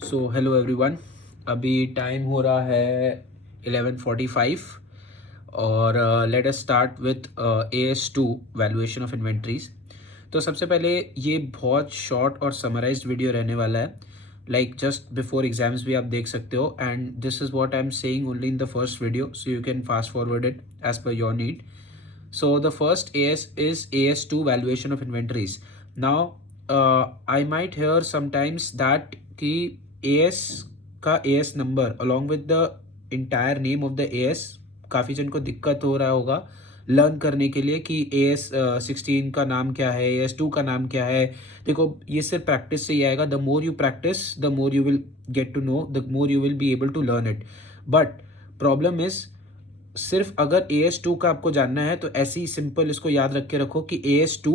So hello everyone. अभी time हो रहा है 11:45 और let us start with AS2 valuation of inventories. तो सबसे पहले ये बहुत शॉर्ट और समराइज्ड वीडियो रहने वाला है, लाइक जस्ट बिफोर एग्जाम्स भी आप देख सकते हो, and this is what I am saying only in the first video, so you can fast forward it as per your need. So the first AS is AS2 valuation of inventories. Now I might hear sometimes that कि AS का AS number along with the entire name of the AS काफ़ी जन को दिक्कत हो रहा होगा learn करने के लिए कि AS16 का नाम क्या है, AS2 का नाम क्या है. देखो ये सिर्फ प्रैक्टिस से ही आएगा. The more you practice the more you will get to know, the more you will be able to learn it. But problem is सिर्फ अगर AS2 का आपको जानना है तो ऐसे ही सिंपल इसको याद रख के रखो कि AS2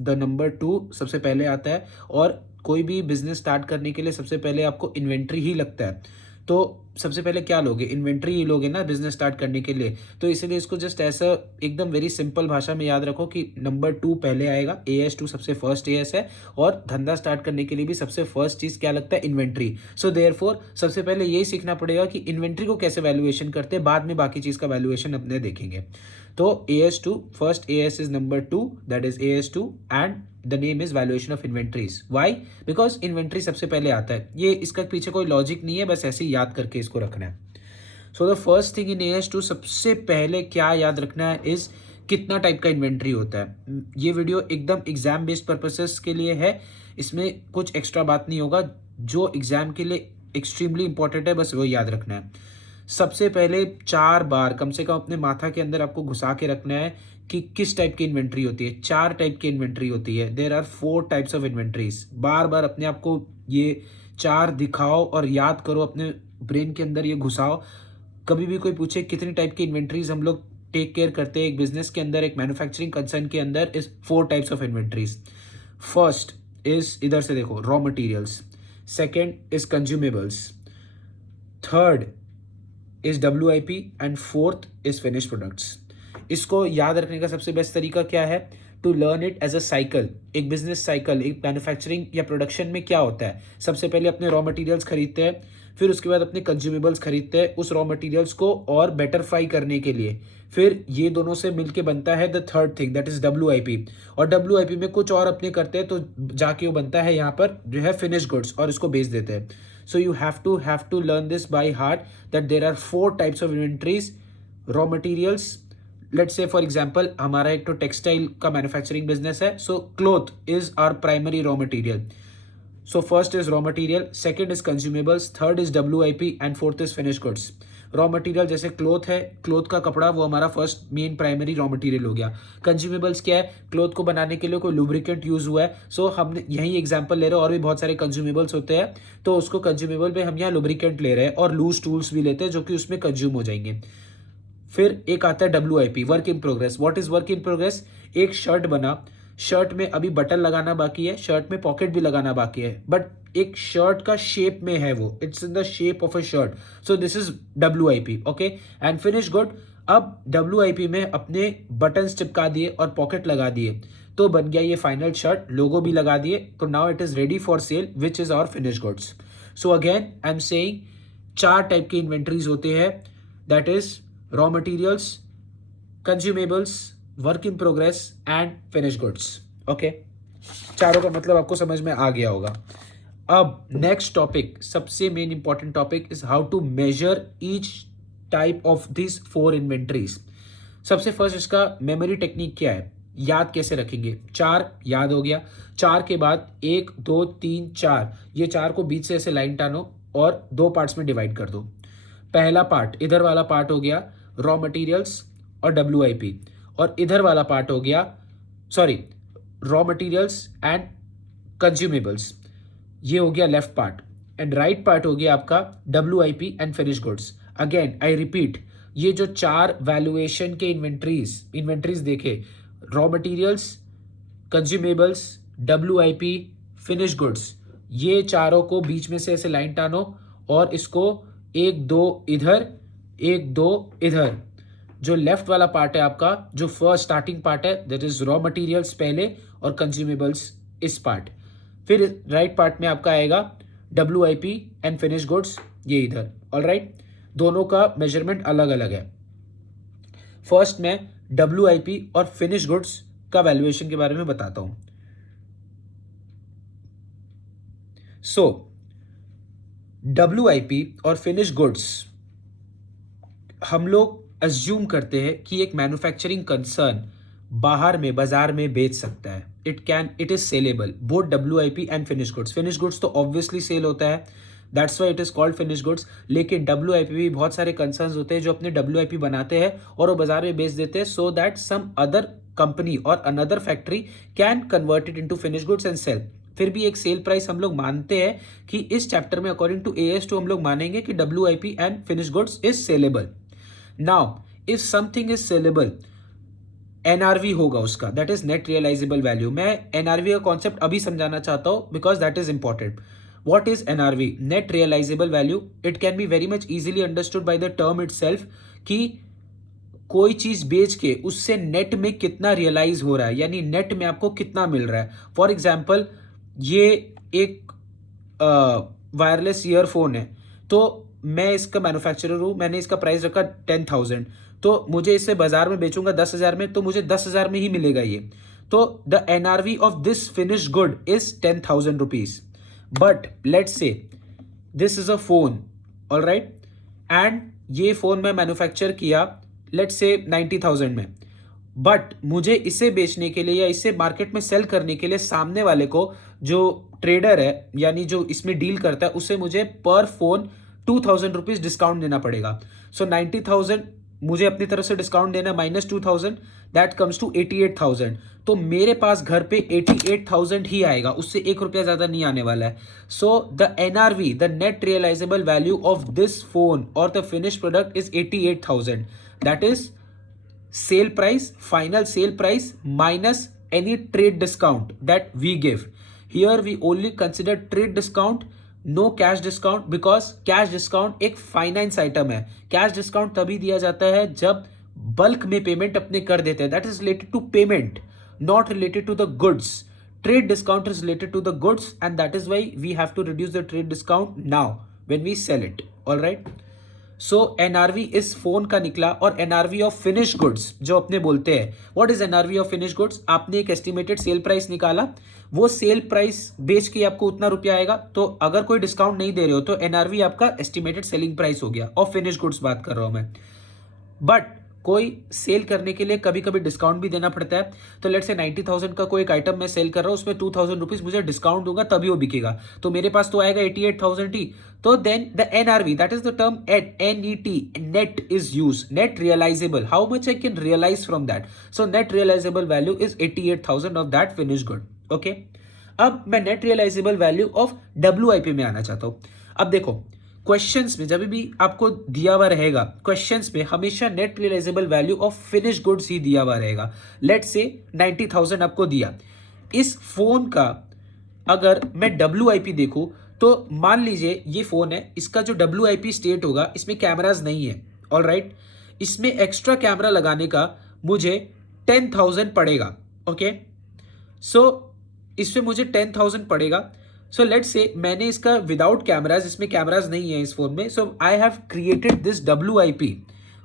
द नंबर 2 सबसे पहले आता है, और कोई भी बिजनेस स्टार्ट करने के लिए सबसे पहले आपको इन्वेंट्री ही लगता है. तो सबसे पहले क्या लोगे, इन्वेंट्री ही लोगे ना बिजनेस स्टार्ट करने के लिए. तो इसीलिए इसको जस्ट ऐसा एकदम वेरी सिंपल भाषा में याद रखो कि नंबर 2 पहले आएगा, AS2 सबसे फर्स्ट AS है, और धंधा स्टार्ट करने के लिए भी सबसे फर्स्ट चीज क्या लगता है, इन्वेंट्री. सो देयरफॉर सबसे पहले यही सीखना पड़ेगा कि इन्वेंट्री को कैसे वैल्यूएशन करते हैं, बाद में बाकी चीज का वैल्यूएशन अपने देखेंगे. तो AS2 फर्स्ट AS इज number 2, that is AS2, and the name is valuation of inventories. Why? Because inventory सबसे पहले आता है. ये इसका पीछे कोई लॉजिक नहीं है, बस ऐसे ही याद करके इसको रखना है. So the first thing in AS2 सबसे पहले क्या याद रखना है इज कितना टाइप का इन्वेंट्री होता है. ये वीडियो एकदम एग्जाम बेस्ड पर्पसेस के लिए है, इसमें कुछ एक्स्ट्रा बात नहीं होगा. जो एग्जाम के लिए एक्सट्रीमली इंपॉर्टेंट है बस वो याद रखना है. सबसे पहले 4 बार कम से कम अपने माथा के अंदर आपको घुसा के रखना है कि किस टाइप की इन्वेंट्री होती है. 4 टाइप की इन्वेंट्री होती है. There are 4 types of inventories. बार बार अपने आप को ये 4 दिखाओ और याद करो, अपने ब्रेन के अंदर ये घुसाओ. कभी भी कोई पूछे कितनी टाइप की इन्वेंट्रीज हम लोग टेक केयर करते हैं एक बिजनेस के अंदर, एक मैन्युफैक्चरिंग कंसर्न के अंदर, is 4 types of inventories. First is, इधर से देखो, raw materials. Second is consumables. Third is WIP and fourth is finish products. इसको याद रखने का सबसे बेस्ट तरीका क्या है, to learn it as a cycle. एक बिजनेस साइकिल, एक मैन्युफैक्चरिंग या प्रोडक्शन में क्या होता है, सबसे पहले अपने रॉ मटेरियल्स खरीदते हैं, फिर उसके बाद अपने कंज्यूमेबल्स खरीदते हैं उस रॉ मटेरियल्स को और बेटरफाई करने के लिए. फिर ये दोनों से मिलके बनता है the third thing, that is WIP. और WIP में कुछ और अपने करते हैं तो जाके वो बनता है यहाँ पर जो है फिनिश गुड्स, और इसको बेच देते हैं. So you have to learn this by heart that there are 4 types of inventories. Raw materials, let's say for example हमारा एक तो टेक्सटाइल का मैन्युफैक्चरिंग बिजनेस है, so cloth is our primary raw material. So first is raw material, second is consumables, third is WIP and fourth is finished goods. Raw material जैसे cloth है, cloth का कपड़ा, वो हमारा first main primary raw material हो गया. Consumables क्या है, क्लोथ को बनाने के लिए कोई लुब्रिकेंट यूज हुआ है, सो हमने यही एग्जांपल ले रहे हैं, और भी बहुत सारे कंज्यूमेबल्स होते हैं, तो उसको कंज्यूमेबल में हम यहाँ लुब्रिकेंट ले रहे हैं, और लूज टूल्स भी लेते हैं जो कि उसमें कंज्यूम हो जाएंगे. फिर एक आता है WIP, work in progress. What is work in progress? एक शर्ट बना, शर्ट में अभी बटन लगाना बाकी है, शर्ट में पॉकेट भी लगाना बाकी है, बट एक शर्ट का शेप में है, वो it's in the shape of a shirt, so this is WIP. Okay, and finish good. अब WIP में अपने बटन्स चिपका दिए और पॉकेट लगा दिए, तो बन गया ये फाइनल शर्ट, लोगो भी लगा दिए, तो now it is ready for sale, which is our finish goods. So again I am saying 4 type की इन्वेंट्रीज होते हैं, that is raw materials, consumables, work in progress and finish goods. Okay, चारों का मतलब आपको समझ में आ गया होगा. अब नेक्स्ट टॉपिक, सबसे main important topic is how to measure each type of this 4 inventories. सबसे फर्स्ट इसका मेमोरी टेक्निक क्या है, याद कैसे रखेंगे. 4 याद हो गया. 4 के बाद 1 2 3 4, ये 4 को बीच से ऐसे लाइन टानो और 2 पार्ट्स में डिवाइड कर दो. पहला पार्ट, इधर वाला पार्ट हो गया रॉ मटेरियल्स और WIP, और इधर वाला पार्ट हो गया, sorry, raw materials and consumables, ये हो गया left part. And right part हो गया आपका WIP and finish goods. Again I repeat, ये जो 4 वैल्यूएशन के इन्वेंट्रीज देखे, raw materials, consumables, WIP, finish goods, ये चारों को बीच में से ऐसे लाइन टानो और इसको 1 2 इधर, 1 2 इधर. जो लेफ्ट वाला पार्ट है आपका, जो फर्स्ट स्टार्टिंग पार्ट है, दैट इज रॉ मटेरियल्स पहले और कंज्यूमेबल्स इस पार्ट. फिर राइट पार्ट में आपका आएगा WIP एंड फिनिश गुड्स ये इधर, ऑलराइट। दोनों का मेजरमेंट अलग अलग है। फर्स्ट मैं WIP और फिनिश गुड्स का वैल्यूएशन के बारे में बताता हूं। सो WIP और फिनिश गुड्स हम लोग अज्यूम करते हैं कि एक मैन्युफैक्चरिंग कंसर्न बाहर में बाजार में बेच सकता है। It is saleable both WIP and finish goods. Finish goods तो ऑब्वियसली सेल होता है, that's why it is called finish goods. लेकिन WIP भी बहुत सारे कंसर्न्स होते हैं जो अपने WIP बनाते हैं और वो बाजार में बेच देते हैं, so that some other company और another factory can convert it into finish goods and sell. फिर भी एक सेल प्राइस हम लोग मानते हैं कि इस चैप्टर में अकॉर्डिंग टू AS2 हम लोग मानेंगे कि WIP and finish goods is saleable. Now if something is saleable, NRV होगा उसका, that is net realisable value. मैं NRV का कॉन्सेप्ट अभी समझाना चाहता हूं because that is important. What is NRV? Net realisable value. It can be very much easily understood by the term itself कि कोई चीज बेच के उससे नेट में कितना रियलाइज हो रहा है, यानी नेट में आपको कितना मिल रहा है। फॉर एग्जाम्पल ये एक वायरलेस ईयरफोन है, तो मैं इसका मैन्युफैक्चरर हूँ, मैंने इसका प्राइस रखा 10,000, तो मुझे इसे बाजार में बेचूंगा 10,000 में, तो मुझे 10,000 में ही मिलेगा ये। तो the NRV of this finish good is 10,000 rupees. But let's say this is a phone, alright, and ये फोन मैं मैन्युफैक्चर किया लेट्स से 90,000 में। बट मुझे इसे बेचने के लिए या इसे मार्केट में सेल करने के लिए सामने वाले को, जो ट्रेडर है यानी जो इसमें डील करता है, उसे मुझे पर फोन 2,000 रुपीज डिस्काउंट देना पड़ेगा। सो 90,000 मुझे अपनी तरफ से डिस्काउंट देना माइनस 2,000, दैट कम्स टू 88,000। तो मेरे पास घर पे 88,000 ही आएगा, उससे 1 रुपया ज्यादा नहीं आने वाला है। So the NRV, the net realisable value of this phone और the finish product is 88,000। That is sale price, final sale price minus any trade discount that we give. Here we only consider trade discount, no cash discount, because cash discount एक finance item है। Cash discount तभी दिया जाता है जब bulk में payment अपने कर देते हैं, that is related to payment, not related to the goods. Trade discount is related to the goods and that is why we have to reduce the trade discount now when we sell it, alright. So NRV इस phone का निकला, और NRV of finish goods जो अपने बोलते हैं, what is NRV of finish goods? आपने एक एस्टिमेटेड सेल प्राइस निकाला, वो सेल प्राइस बेच के आपको उतना रुपया आएगा, तो अगर कोई डिस्काउंट नहीं दे रहे हो तो NRV आपका एस्टिमेटेड सेलिंग प्राइस हो गया। ऑफ फिनिश गुड्स बात कर रहा हूं मैं। बट कोई सेल करने के लिए कभी कभी डिस्काउंट भी देना पड़ता है। तो लेट्स से 90,000 का कोई एक आइटम मैं सेल कर रहा हूँ, उसमें 2,000 रुपीज मुझे डिस्काउंट दूंगा तभी वो बिकेगा, तो मेरे पास तो आएगा 88,000 ही। तो then the NRV, that is the term NET, net is use, net realisable, how much I can realise from that. So net realisable value is 88,000 of that finish good. Okay, अब मैं net realisable value of WIP में आना चाहता हूं। अब देखो questions में जब भी आपको दिया हुआ रहेगा, क्वेश्चंस में हमेशा net realisable value of finish goods ही दिया हुआ रहेगा। लेट्स से 90,000 आपको दिया। इस फोन का अगर मैं WIP देखूं तो मान लीजिए ये फोन है, इसका जो WIP स्टेट होगा इसमें कैमराज नहीं है, ऑलराइट। इसमें एक्स्ट्रा कैमरा लगाने का मुझे 10,000 पड़ेगा। ओके, सो इसमें मुझे 10,000 पड़ेगा। सो लेट्स से मैंने इसका विदाउट कैमराज, इसमें कैमराज नहीं है इस फोन में, so I have created this WIP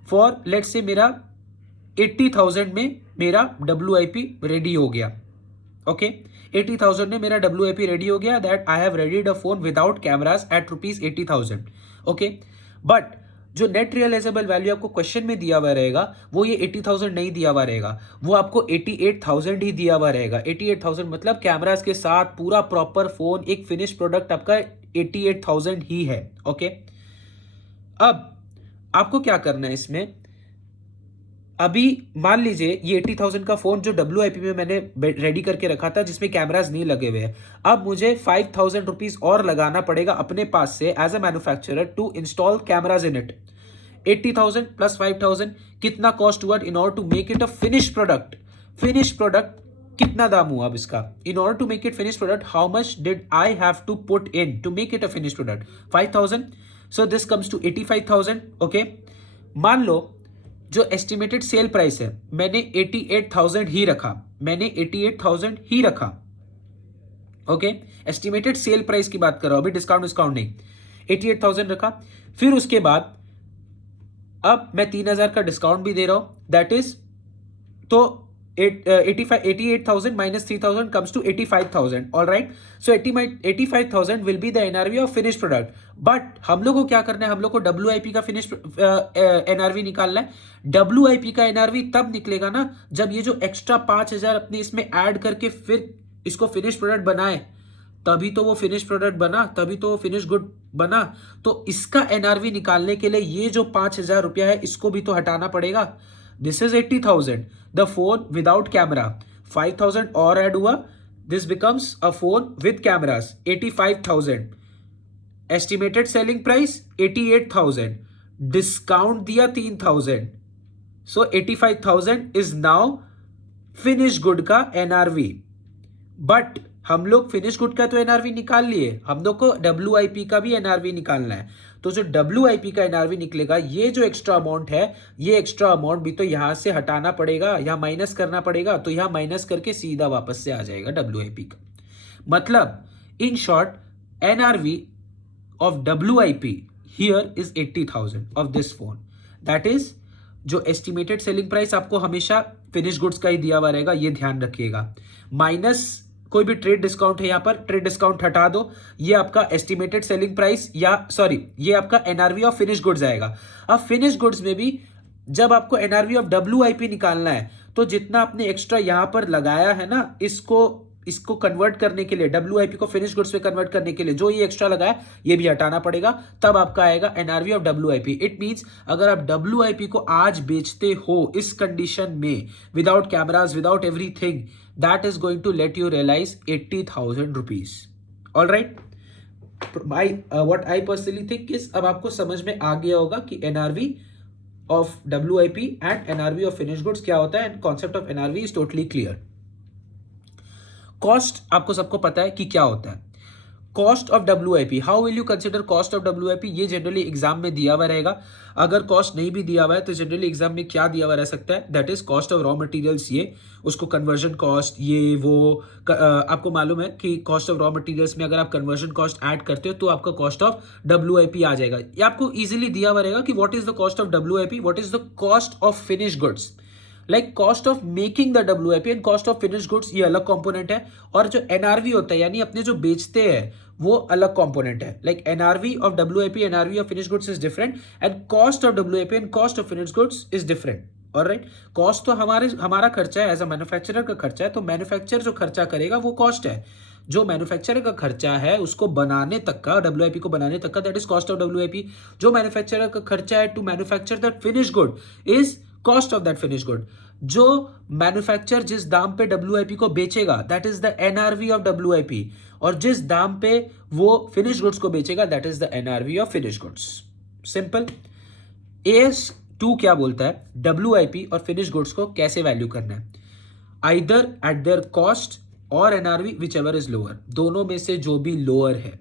for let's say मेरा 80,000 में मेरा WIP रेडी हो गया। ओके, 80,000 में मेरा WIP रेडी हो गया, that I have readied a phone without cameras at rupees 80,000। Okay, but जो नेट रियलाइजेबल वैल्यू आपको क्वेश्चन में दिया हुआ रहेगा वो ये 80,000 नहीं दिया हुआ रहेगा, वो आपको 88,000 ही दिया हुआ रहेगा। 88,000 मतलब कैमरास के साथ पूरा प्रॉपर फोन, एक फिनिश प्रोडक्ट आपका 88,000 ही है। ओके, अब आपको क्या करना है इसमें, अभी मान लीजिए ये 80,000 का फोन जो WIP में मैंने रेडी करके रखा था जिसमें कैमरास नहीं लगे हुए हैं, अब मुझे 5,000 रुपीज और लगाना पड़ेगा अपने पास से as a manufacturer to install cameras in it. 80,000 plus 5,000 कितना कॉस्ट हुआ in order to make it a finish product. Finish product कितना दाम हुआ अब इसका, in order to make it finish product how much did I have to put in to make it a finish product, 5,000। So this comes to 85,000। Okay, मान लो जो estimated sale price है मैंने 88,000 ही रखा, मैंने 88,000 ही रखा। ओके, एस्टिमेटेड सेल प्राइस की बात कर रहा हूं, अभी डिस्काउंट नहीं, 88,000 रखा। फिर उसके बाद अब मैं 3,000 का डिस्काउंट भी दे रहा हूं, दैट इज तो 88,000 minus 3,000 comes to 85,000, all right. So 85,000 will be the NRV of finish product. But हम लोग को क्या करना है, हम लोग को डब्ल्यूआईपी का फिनिश एनआरवी निकालना है। डब्ल्यूआईपी का एनआरवी तब निकलेगा ना जब ये जो एक्स्ट्रा 5,000 अपने इसमें ऐड करके फिर इसको फिनिश प्रोडक्ट बनाए, तभी तो वो फिनिश प्रोडक्ट बना, तभी तो वो फिनिश गुड बना। तो इसका एनआरवी निकालने के लिए ये जो 5,000 रुपया है इसको भी तो हटाना पड़ेगा। This is 80,000, the phone without camera, 5,000 और ऐड हुआ, this becomes a phone with cameras, 85,000। Estimated selling price 88,000, discount दिया 3,000, सो 85,000 इज नाउ फिनिश गुड का एनआरवी। बट हम लोग फिनिश गुड का तो एनआरवी निकाल लिए, हम लोग को डब्ल्यूआईपी का भी एनआरवी निकालना है। तो जो डब्ल्यूआईपी का एनआरवी निकलेगा, ये जो एक्स्ट्रा अमाउंट है, ये एक्स्ट्रा अमाउंट भी तो यहां से हटाना पड़ेगा, यहां माइनस करना पड़ेगा, तो यहां माइनस करके सीधा वापस से आ जाएगा डब्ल्यूआईपी का। मतलब in short NRV of WIP here is 80,000 of this phone. That is जो एस्टिमेटेड सेलिंग प्राइस आपको हमेशा फिनिश गुड्स का ही दिया हुआ रहेगा, ये ध्यान रखिएगा, माइनस कोई भी ट्रेड डिस्काउंट है, यहां पर ट्रेड डिस्काउंट हटा दो, ये आपका एस्टिमेटेड सेलिंग प्राइस या सॉरी ये आपका एनआरवी ऑफ फिनिश गुड्स आएगा। अब फिनिश गुड्स में भी जब आपको एनआरवी ऑफ डब्ल्यूआईपी निकालना है, तो जितना आपने एक्स्ट्रा यहां पर लगाया है ना, इसको कन्वर्ट करने के लिए, डब्ल्यूआईपी को फिनिश गुड्स में कन्वर्ट करने के लिए जो ये एक्स्ट्रा लगाया, ये भी हटाना पड़ेगा, तब आपका आएगा NRV of WIP. It means अगर आप डब्ल्यूआईपी को आज बेचते हो इस कंडीशन में, without cameras, without everything, that is going to let you realise 80,000 rupees. All right, what I personally think is अब आपको समझ में आ गया होगा कि NRV of WIP and NRV of finish goods क्या होता है, and concept of NRV is totally clear. Cost आपको सबको पता है कि क्या होता है। Cost of WIP, how will you consider cost of WIP, ये जनरली एग्जाम में दिया हुआ रहेगा। अगर कॉस्ट नहीं भी दिया हुआ है तो जनरली एग्जाम में क्या दिया हुआ रह सकता है, that is cost of raw materials, ये उसको कन्वर्जन कॉस्ट, ये वो आपको मालूम है कि कॉस्ट ऑफ रॉ मटेरियल्स में अगर आप कन्वर्जन कॉस्ट ऐड करते हो तो आपका कॉस्ट ऑफ डब्ल्यूआईपी आ जाएगा। ये आपको इजीली दिया हुआ रहेगा कि what is the cost of WIP, what is the cost of finish goods, like cost of making the WIP and cost of finish goods, ये अलग कंपोनेंट है। और जो एनआरवी होता है, यानी अपने जो बेचते हैं, वो अलग कंपोनेंट है। Like NRV of WIP, NRV of finish goods is different, and cost of WIP and cost of finish goods is different. Alright, cost तो हमारा खर्चा है, एज अ मैन्युफैक्चरर का खर्चा है, तो मैन्युफैक्चर जो खर्चा करेगा वो कॉस्ट है। जो मैन्युफैक्चरर का खर्चा है उसको बनाने तक का, डब्ल्यूआईपी को बनाने तक का, that is cost of WIP. जो मैन्युफैक्चरर का खर्चा है to manufacture that finish good is cost of that finish good. जो मैन्युफैक्चर जिस दाम पे डब्ल्यूआईपी को बेचेगा, that is the NRV of WIP, और जिस दाम पे वो फिनिश गुड्स को बेचेगा, that is the NRV of finish goods. Simple. AS2 क्या बोलता है, डब्ल्यूआईपी और फिनिश गुड्स को कैसे वैल्यू करना है, आइदर एट देयर कॉस्ट और NRV whichever is lower, दोनों में से जो भी लोअर है,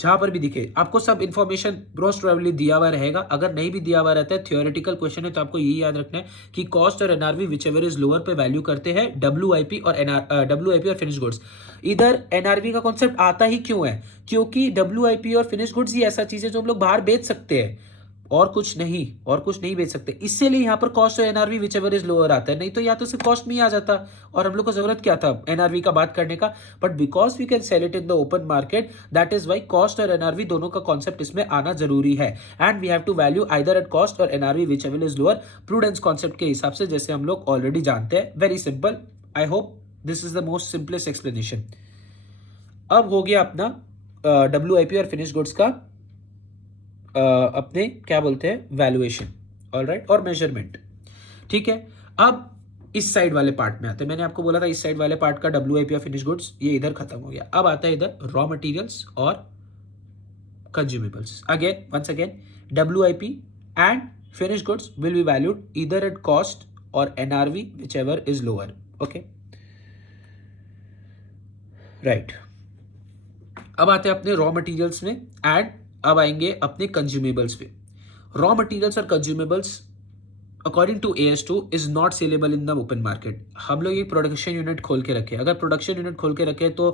जहां पर भी दिखे आपको सब इंफॉर्मेशन मोस्ट प्रोबेबली दिया हुआ रहेगा। अगर नहीं भी दिया हुआ रहता है, थियोरेटिकल क्वेश्चन है, तो आपको यही याद रखना है कि कॉस्ट और NRV whichever is lower पे वैल्यू करते हैं डब्ल्यूआईपी और फिनिश गुड्स। इधर एनआरवी का कॉन्सेप्ट आता ही क्यों है, क्योंकि डब्ल्यूआईपी और फिनिश गुड्स ही ऐसा चीज है जो हम लोग बाहर बेच सकते हैं, और कुछ नहीं बेच सकते। इसीलिए यहाँ पर कॉस्ट और NRV whichever is lower आता है, नहीं तो या तो सिर्फ कॉस्ट में ही आ जाता और हम लोग को जरूरत क्या था एनआरवी का बात करने का। But because we can sell it in the open market, that is why cost और एनआरवी दोनों का कॉन्सेप्ट इसमें आना जरूरी है, and we have to value either at cost और NRV whichever is lower, prudence concept के हिसाब से, जैसे हम लोग ऑलरेडी जानते हैं। Very simple, I hope this is the most simplest explanation. अब हो गया अपना डब्ल्यूआईपी और फिनिश गुड्स का अपने क्या बोलते हैं वैल्यूएशन, ऑलराइट, और मेजरमेंट। ठीक है, अब इस साइड वाले पार्ट में आते हैं। मैंने आपको बोला था इस साइड वाले पार्ट का डब्ल्यूआईपी या फिनिश गुड्स ये इधर खत्म हो गया। अब आता है इधर रॉ मटेरियल्स और consumables. Again once again WIP and finish goods will be valued either at cost और NRV whichever is lower. Okay, right. अब आते हैं अपने रॉ मटेरियल्स में, एंड अब आएंगे अपने कंज्यूमेबल्स पे। रॉ मटेरियल्स और consumables according to AS2 is not saleable in the open market. हम लोग एक प्रोडक्शन यूनिट खोल के रखे, अगर प्रोडक्शन यूनिट खोल के रखे तो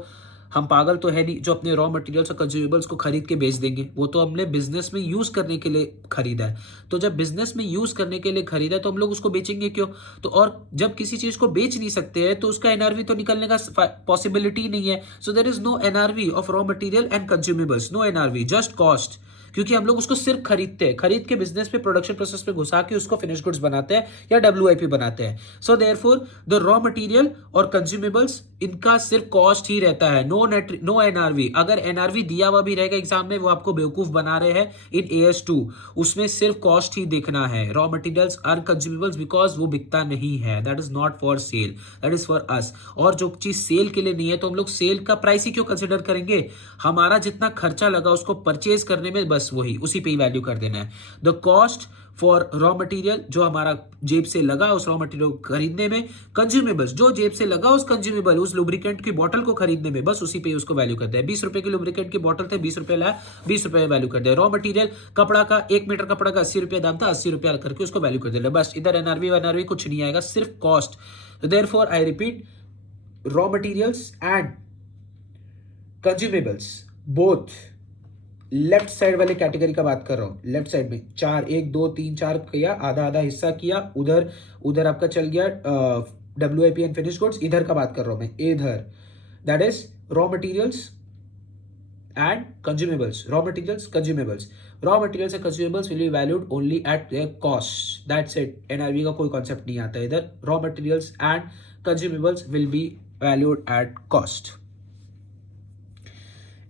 हम पागल तो है नहीं जो अपने रॉ मटेरियल्स और कंज्यूमेबल्स को खरीद के बेच देंगे। वो तो हमने बिजनेस में यूज करने के लिए खरीदा है। तो जब बिजनेस में यूज करने के लिए खरीदा है तो हम लोग उसको बेचेंगे क्यों? तो और जब किसी चीज को बेच नहीं सकते हैं तो उसका एनआरवी तो निकलने का पॉसिबिलिटी नहीं है। So there is no NRV of raw material and consumables, no NRV, just cost. क्योंकि हम लोग उसको सिर्फ खरीदते हैं, खरीद के बिजनेस पे प्रोडक्शन प्रोसेस पे घुसा के उसको फिनिश गुड्स बनाते हैं या डब्ल्यूआईपी बनाते हैं। So therefore the raw material और कंज्यूमेबल्स इनका सिर्फ कॉस्ट ही रहता है, नो एनआरवी। अगर एनआरवी दिया हुआ भी रहेगा एग्जाम में, वो आपको बेवकूफ बना रहे हैं इन AS2। उसमें सिर्फ कॉस्ट ही देखना है, रॉ मटेरियल्स और कंज्यूमेबल्स, बिकॉज वो बिकता नहीं है, that is not for sale, that is for us. और जो चीज सेल के लिए नहीं है तो हम लोग सेल का प्राइस ही क्यों कंसिडर करेंगे? हमारा जितना खर्चा लगा उसको परचेज करने में, बस वही उसी पे ही वैल्यू कर देना है। The cost for raw material जो हमारा जेब से लगा उस रॉ मटेरियल को खरीदने में, कंज्यूमेबल्स जो जेब से लगा उस कंज्यूमेबल उस लुब्रिकेंट की बोतल को खरीदने में, बस उसी पे उसको वैल्यू करते हैं। 20 रुपए की लुब्रिकेंट की बोतल थे, 20 रुपए लाया, 20 रुपए वैल्यू कर दिया। रॉ मटेरियल कपड़ा का 1 मीटर कपड़ा का 80 रुपया दाम था, 80 रुपया करके उसको वैल्यू कर दिया। बस इधर एनआरवी कुछ नहीं आएगा, सिर्फ cost. Therefore I repeat, raw materials and consumables both, left side वाले कैटेगरी का बात कर रहा हूं। लेफ्ट साइड में 4, 1 2 3 4 किया, आधा आधा हिस्सा किया, उधर उधर आपका चल गया डब्ल्यूआईपी एंड फिनिश गुड्स। इधर का बात कर रहा हूं मैं, इधर, that is raw materials and consumables. Raw materials consumables, raw materials and consumables will be valued only eight there cost, that's it. NRV का कोई कॉन्सेप्ट नहीं आता इधर। Raw materials and consumables will be valued at cost.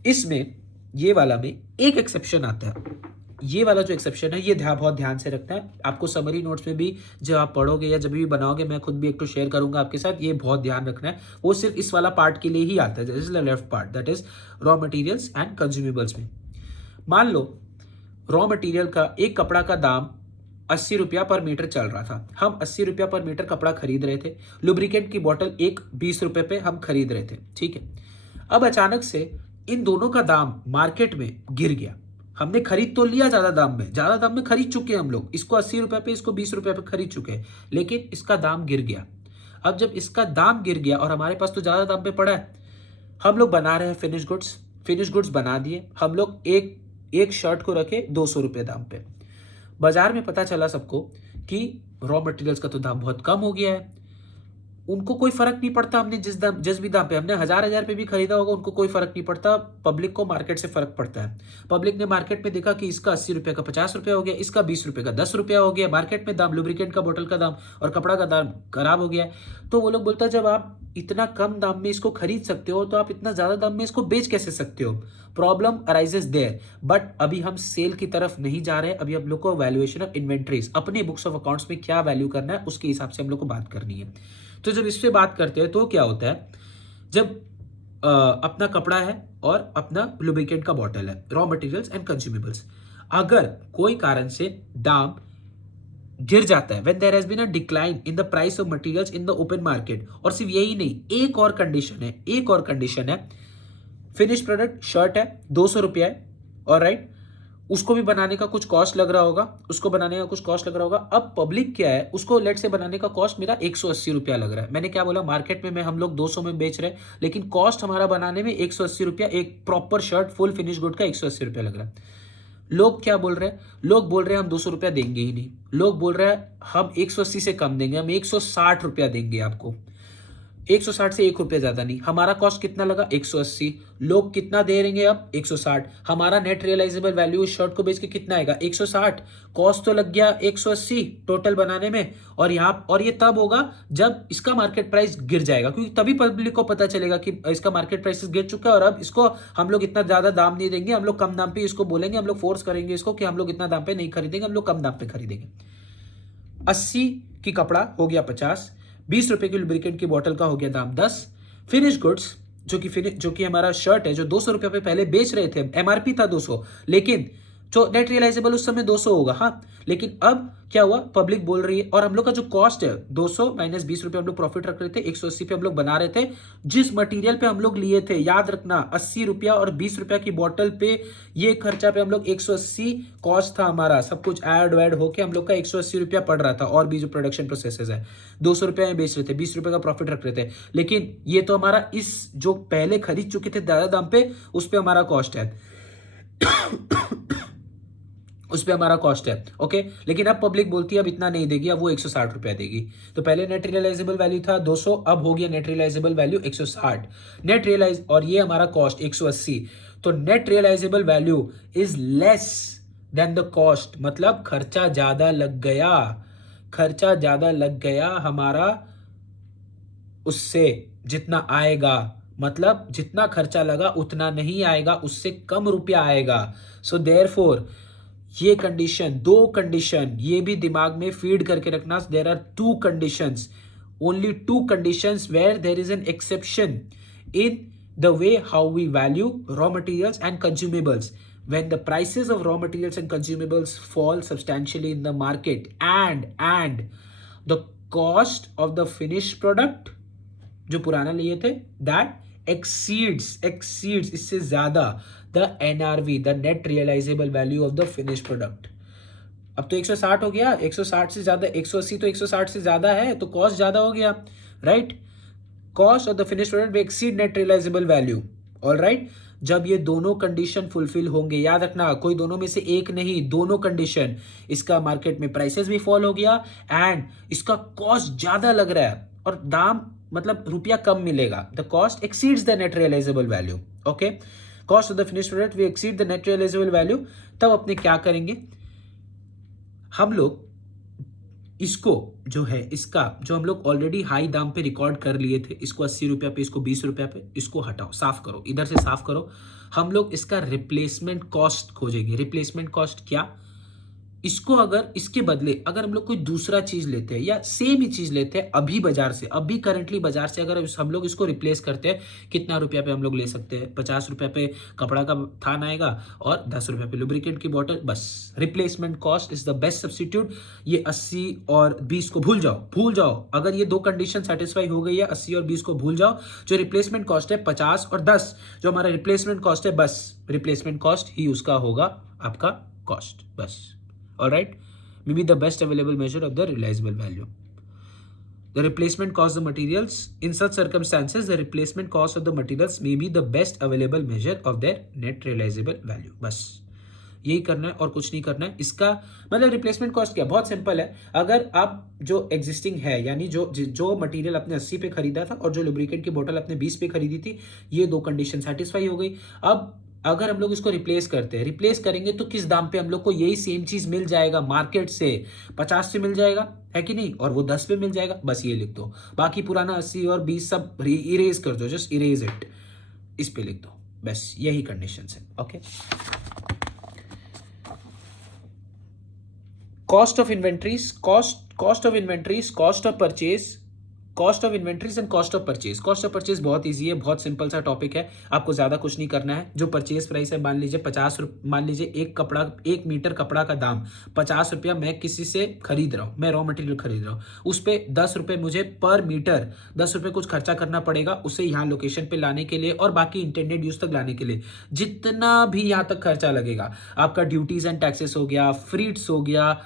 इसमें ये वाला में एक एक्सेप्शन आता है। ये वाला जो एक्सेप्शन है ये बहुत ध्यान से रखना है। आपको समरी नोट्स में भी जब आप पढ़ोगे या जब भी बनाओगे, मैं खुद भी एक तो शेयर करूंगा आपके साथ, ये बहुत ध्यान रखना है। वो सिर्फ इस वाला पार्ट के लिए ही आता है, this is the left part, that is raw materials and consumables में। मान लो रॉ मटेरियल का एक कपड़ा का दाम 80 रुपया पर मीटर चल रहा था। हम 80 रुपया पर मीटर कपड़ा खरीद रहे थे। लुब्रिकेंट की बोतल एक 20 रुपए पे हम खरीद रहे थे, ठीक है। अब अचानक से इन दोनों का दाम मार्केट में गिर गया। हमने खरीद तो लिया ज्यादा दाम में खरीद चुके हैं हम लोग, इसको 80 रुपए पे, इसको 20 रुपए पे खरीद चुके हैं, लेकिन इसका दाम गिर गया। अब जब इसका दाम गिर गया और हमारे पास तो ज्यादा दाम पे पड़ा है, हम लोग बना रहे हैं फिनिश गुड्स बना दिए हम लोग। एक शर्ट को रखे 200 रुपये दाम पे। बाजार में पता चला सबको कि रॉ मटेरियल्स का तो दाम बहुत कम हो गया है। उनको कोई फर्क नहीं पड़ता, हमने जिस भी दाम पे, हमने हजार पे भी खरीदा होगा, उनको कोई फर्क नहीं पड़ता। पब्लिक को मार्केट से फर्क पड़ता है। पब्लिक ने मार्केट में देखा कि इसका 80 रुपये का 50 रुपया हो गया, इसका 20 रुपये का 10 रुपया हो गया। मार्केट में दाम, लुब्रिकेंट का बोतल का दाम और कपड़ा का दाम खराब हो गया। तो वो लोग बोलता है जब आप इतना कम दाम में इसको खरीद सकते हो तो आप इतना ज्यादा दाम में इसको बेच कैसे सकते हो? Problem arises there. बट अभी हम सेल की तरफ नहीं जा रहे। अभी हम लोग को वैल्यूएशन ऑफ इन्वेंट्रीज, अपने बुक्स ऑफ अकाउंट्स में क्या वैल्यू करना है उसके हिसाब से हम लोग को बात करनी है। तो जब इस पे बात करते हैं तो क्या होता है, जब अपना कपड़ा है और अपना लुब्रिकेंट का बॉटल है, रॉ मटेरियल्स एंड कंज्यूमेबल्स, अगर कोई कारण से दाम गिर जाता है, when there has been a decline in the price of materials in the open market, और सिर्फ यही नहीं, एक और कंडीशन है, फिनिश प्रोडक्ट शर्ट है, 200 रुपया है, और राइट, उसको भी बनाने का कुछ कॉस्ट लग रहा होगा, अब पब्लिक क्या है, उसको लेट से बनाने का कॉस्ट मेरा 180 रुपया लग रहा है। मैंने क्या बोला, मार्केट में हम लोग 200 में बेच रहे हैं, लेकिन कॉस्ट हमारा बनाने में 180 रुपया, एक proper shirt full finish good का 180 रुपया लग रहा है। लोग क्या बोल रहे हैं? लोग बोल रहे हैं हम 200 रुपया देंगे ही नहीं। लोग बोल रहे हैं हम 180 से कम देंगे, हम 160 रुपया देंगे आपको। 160 से 1 रुपया ज्यादा नहीं। हमारा कॉस्ट कितना लगा? 180। लोग कितना दे रहेंगे अब? 160। हमारा नेट रियलाइजेबल वैल्यू इस शर्ट को बेच के कितना आएगा? 160। कॉस्ट तो लग गया 180 टोटल बनाने में। और ये तब होगा जब इसका मार्केट प्राइस गिर जाएगा, क्योंकि तभी पब्लिक को पता चलेगा कि इसका मार्केट प्राइस गिर चुका है और अब इसको हम लोग इतना ज्यादा दाम नहीं देंगे, हम लोग कम दाम पे इसको बोलेंगे, हम लोग फोर्स करेंगे इसको कि हम लोग इतना दाम पे नहीं खरीदेंगे, हम लोग कम दाम पे खरीदेंगे। 80 की कपड़ा हो गया 50, 20 रुपए की लुब्रिकेंट की बोतल का हो गया दाम 10। फिनिश गुड्स जो कि हमारा शर्ट है जो 200 रुपए पे पहले बेच रहे थे, एमआरपी था 200, लेकिन तो नेट रियलाइजेबल उस समय 200 होगा, हाँ। लेकिन अब क्या हुआ, पब्लिक बोल रही है, और हम लोग का जो कॉस्ट है 200 माइनस 20 रुपये हम लोग प्रॉफिट रख रहे थे, 180 पे हम लोग बना रहे थे। जिस मटेरियल पे हम लोग लिए थे, याद रखना 80 रुपया और 20 रुपया की बॉटल पे, ये खर्चा पे हम लोग 180 कॉस्ट था हमारा, सब कुछ ऐड वैड होके हम लोग का 180 रुपया पड़ रहा था। और भी जो प्रोडक्शन प्रोसेसेस है 200 रुपये में बेच रहे थे, 20 रुपये का प्रॉफिट रख रहे थे। लेकिन ये तो हमारा इस जो पहले खरीद चुके थे ज्यादा दाम पे, उस पे हमारा कॉस्ट है उस पे हमारा कॉस्ट है, ओके। लेकिन अब पब्लिक बोलती है अब इतना नहीं देगी, अब वो 160 रुपया देगी। तो पहले नेट रियलाइजेबल वैल्यू था 200, अब हो गया net realisable value 160। Net realise, और ये हमारा कॉस्ट 180। तो net realisable value is less than the cost, मतलब खर्चा ज्यादा लग गया, खर्चा ज्यादा लग गया हमारा उससे जितना आएगा, मतलब जितना खर्चा लगा उतना नहीं आएगा, उससे कम रुपया आएगा। सो देयरफॉर ये कंडीशन, दो कंडीशन ये भी दिमाग में फीड करके रखना। There are two conditions, only two conditions where there is an exception in the way how we value raw materials and consumables, when the prices of raw materials and consumables fall substantially in the market and the cost of the finished product जो पुराना लिए थे that exceeds इससे ज्यादा the NRV, the net realizable value of the finished product। अब तो 160 हो गया, 160 से ज्यादा 180, तो 160 से ज्यादा है तो कॉस्ट ज्यादा हो गया, right. Cost of the finish product will exceed net realizable value, alright. जब ये दोनों कंडीशन फुलफिल होंगे, याद रखना कोई दोनों में से एक नहीं, दोनों कंडीशन, इसका मार्केट में प्राइसेस भी फॉल हो गया एंड इसका कॉस्ट ज्यादा लग रहा है और दाम मतलब रुपया कम मिलेगा, the cost exceeds the net realisable value, okay. Cost of the finish product we exceed the net realisable value. तब अपने क्या करेंगे हम लोग, इसको जो है, इसका जो हम लोग ऑलरेडी हाई दाम पे रिकॉर्ड कर लिए थे, इसको 80 रुपया पे, इसको 20 रुपया पे, इसको हटाओ, साफ करो, इधर से साफ करो। हम लोग इसका रिप्लेसमेंट कॉस्ट खोजेंगे। रिप्लेसमेंट कॉस्ट क्या, इसको अगर इसके बदले अगर हम लोग कोई दूसरा चीज लेते हैं या सेम ही चीज लेते हैं अभी बाजार से, अभी करंटली बाजार से अगर हम लोग इसको रिप्लेस करते हैं, कितना रुपया पे हम लोग ले सकते हैं, 50 रुपया पे कपड़ा का थान आएगा और 10 रुपया पे लुब्रिकेंट की बोतल, बस। Replacement cost is the best substitute. ये 80 और 20 को भूल जाओ। अगर ये दो कंडीशन सेटिस्फाई हो गई है, 80 और 20 को भूल जाओ। जो रिप्लेसमेंट कॉस्ट है 50 और 10, जो हमारा रिप्लेसमेंट कॉस्ट है, बस रिप्लेसमेंट कॉस्ट ही उसका होगा आपका कॉस्ट, बस। Alright, may be the best available measure of the realizable value. The replacement cost of the materials, in such circumstances the replacement cost of the materials may be the best available measure of their net realizable value। बस यही करना है और कुछ नहीं करना है। इसका मतलब रिप्लेसमेंट कॉस्ट क्या, बहुत सिंपल है। अगर आप जो एग्जिस्टिंग है, यानी जो मटेरियल आपने 80 पे खरीदा था और जो लुब्रिकेंट की बोतल आपने 20 पे खरीदी थी, ये दो कंडीशन सेटिस्फाई हो गई। अब अगर हम लोग इसको रिप्लेस करते हैं, रिप्लेस करेंगे तो किस दाम पे हम लोग को यही सेम चीज मिल जाएगा, मार्केट से 50 से मिल जाएगा, है कि नहीं, और वो 10 पे मिल जाएगा, बस ये लिख दो। बाकी पुराना 80 और 20 सब इरेज कर दो, जस्ट इरेज इट, इस पे लिख दो, बस यही कंडीशन है, okay. Cost of inventories, cost of inventories, cost of purchase, cost of inventories and cost of purchase. Cost of purchase बहुत इजी है, बहुत सिंपल सा टॉपिक है, आपको ज्यादा कुछ नहीं करना है। जो परचेज प्राइस है, मान लीजिए 50 रुपये, मान लीजिए एक मीटर कपड़ा का दाम 50 रुपया मैं किसी से खरीद रहा हूँ, मैं रॉ मटेरियल खरीद रहा हूँ, उस पर 10 रुपये मुझे पर मीटर 10 रुपये कुछ खर्चा करना पड़ेगा उसे यहाँ लोकेशन पे लाने के लिए और बाकी इंटरनेट यूज तक लाने के लिए। जितना भी यहाँ तक खर्चा लगेगा, आपका ड्यूटीज एंड टैक्सेस हो गया, फ्रीट्स हो गया,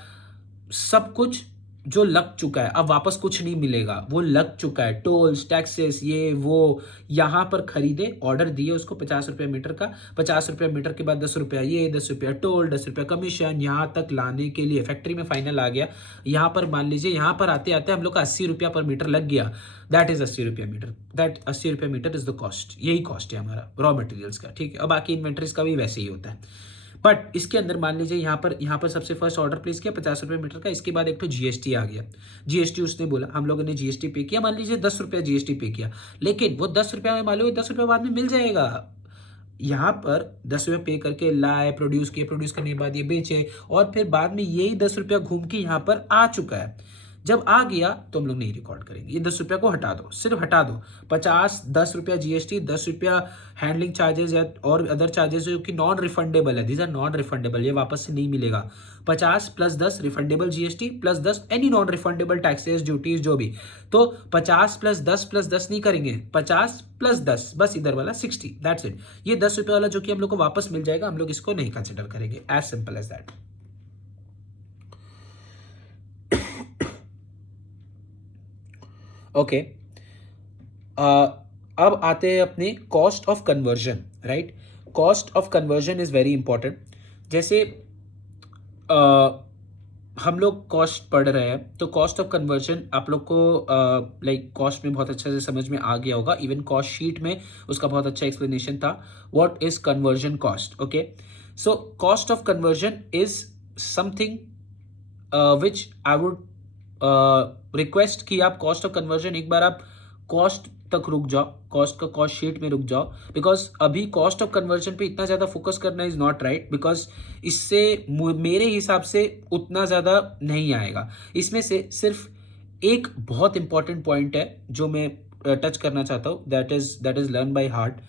सब कुछ जो लग चुका है, अब वापस कुछ नहीं मिलेगा, वो लग चुका है, टोल्स, टैक्सेस, ये वो, यहाँ पर खरीदे, ऑर्डर दिए उसको 50 रुपये मीटर का, 50 रुपये मीटर के बाद 10 रुपया ये, 10 रुपया टोल, 10 रुपया कमीशन, यहाँ तक लाने के लिए फैक्ट्री में फाइनल आ गया। यहाँ पर मान लीजिए यहाँ पर आते आते हम लोग का 80 रुपया पर मीटर लग गया, दैट इज 80 रुपया मीटर, दैट 80 रुपया मीटर इज द कॉस्ट, यही कॉस्ट है हमारा रॉ मटेरियल्स का, ठीक है। और बाकी इन्वेंट्रीज का भी वैसे ही होता है। बट इसके अंदर मान लीजिए यहाँ पर सबसे फर्स्ट ऑर्डर प्लेस किया 50 रुपये मीटर का, इसके बाद एक तो जीएसटी आ गया, जीएसटी उसने बोला, हम लोगों ने जीएसटी पे किया, मान लीजिए 10 रुपया जीएसटी पे किया, लेकिन वो 10 रुपया में मालूम है 10 रुपया बाद में मिल जाएगा। यहाँ पर 10 रुपये पे करके लाए, प्रोड्यूस किए, प्रोड्यूस करने के बाद ये बेचे और फिर बाद में यही 10 रुपया घूम के यहाँ पर आ चुका है। जब आ गया तो हम लोग नहीं रिकॉर्ड करेंगे। ये 10 रुपया को हटा दो, सिर्फ हटा दो। 50, 10 रुपया जीएसटी, 10 रुपया हैंडलिंग चार्जेस या और अदर चार्जेस जो कि नॉन रिफंडेबल है, दीज आर नॉन रिफंडेबल, ये वापस से नहीं मिलेगा। 50 plus 10 refundable GST plus 10 any non refundable taxes duties जो भी, तो 50 प्लस 10 नहीं करेंगे, 50 प्लस 10 बस इधर वाला 60, दैट्स इट। ये 10 रुपये वाला जो कि हम लोग को वापस मिल जाएगा, हम लोग इसको नहीं कंसिडर करेंगे, as simple as that. Okay, अब आते हैं अपने cost of conversion, right. Cost of conversion is very important. जैसे हम लोग कॉस्ट पढ़ रहे हैं, तो कॉस्ट ऑफ कन्वर्जन आप लोग को लाइक कॉस्ट में बहुत अच्छे से समझ में आ गया होगा, इवन कॉस्ट शीट में उसका बहुत अच्छा एक्सप्लेनेशन था, what is conversion cost. Okay, so cost of conversion is something which I would request कि आप कॉस्ट ऑफ कन्वर्जन एक बार आप कॉस्ट तक रुक जाओ, कॉस्ट का कॉस्ट शीट में रुक जाओ, बिकॉज अभी कॉस्ट ऑफ कन्वर्जन पे इतना ज़्यादा फोकस करना इज नॉट राइट, बिकॉज इससे मेरे हिसाब से उतना ज़्यादा नहीं आएगा। इसमें से सिर्फ एक बहुत इंपॉर्टेंट पॉइंट है जो मैं टच करना चाहता हूँ, that is learn by heart.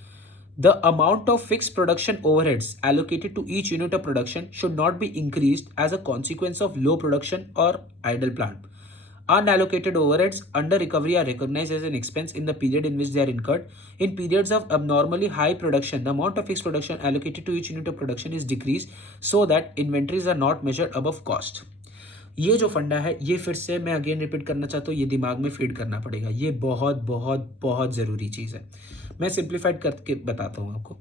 The amount of fixed production overheads allocated to each unit of production should not be increased as a consequence of low production or idle plant. Unallocated overheads under recovery are recognized as an expense in the period in which they are incurred. In periods of abnormally high production, the amount of fixed production allocated to each unit of production is decreased so that inventories are not measured above cost. ये जो फंडा है, ये फिर से मैं again repeat करना चाहता हूँ, ये दिमाग में फीड करना पड़ेगा, ये बहुत बहुत बहुत ज़रूरी चीज़ है। मैं सिंप्लीफाइड करके बताता हूँ आपको।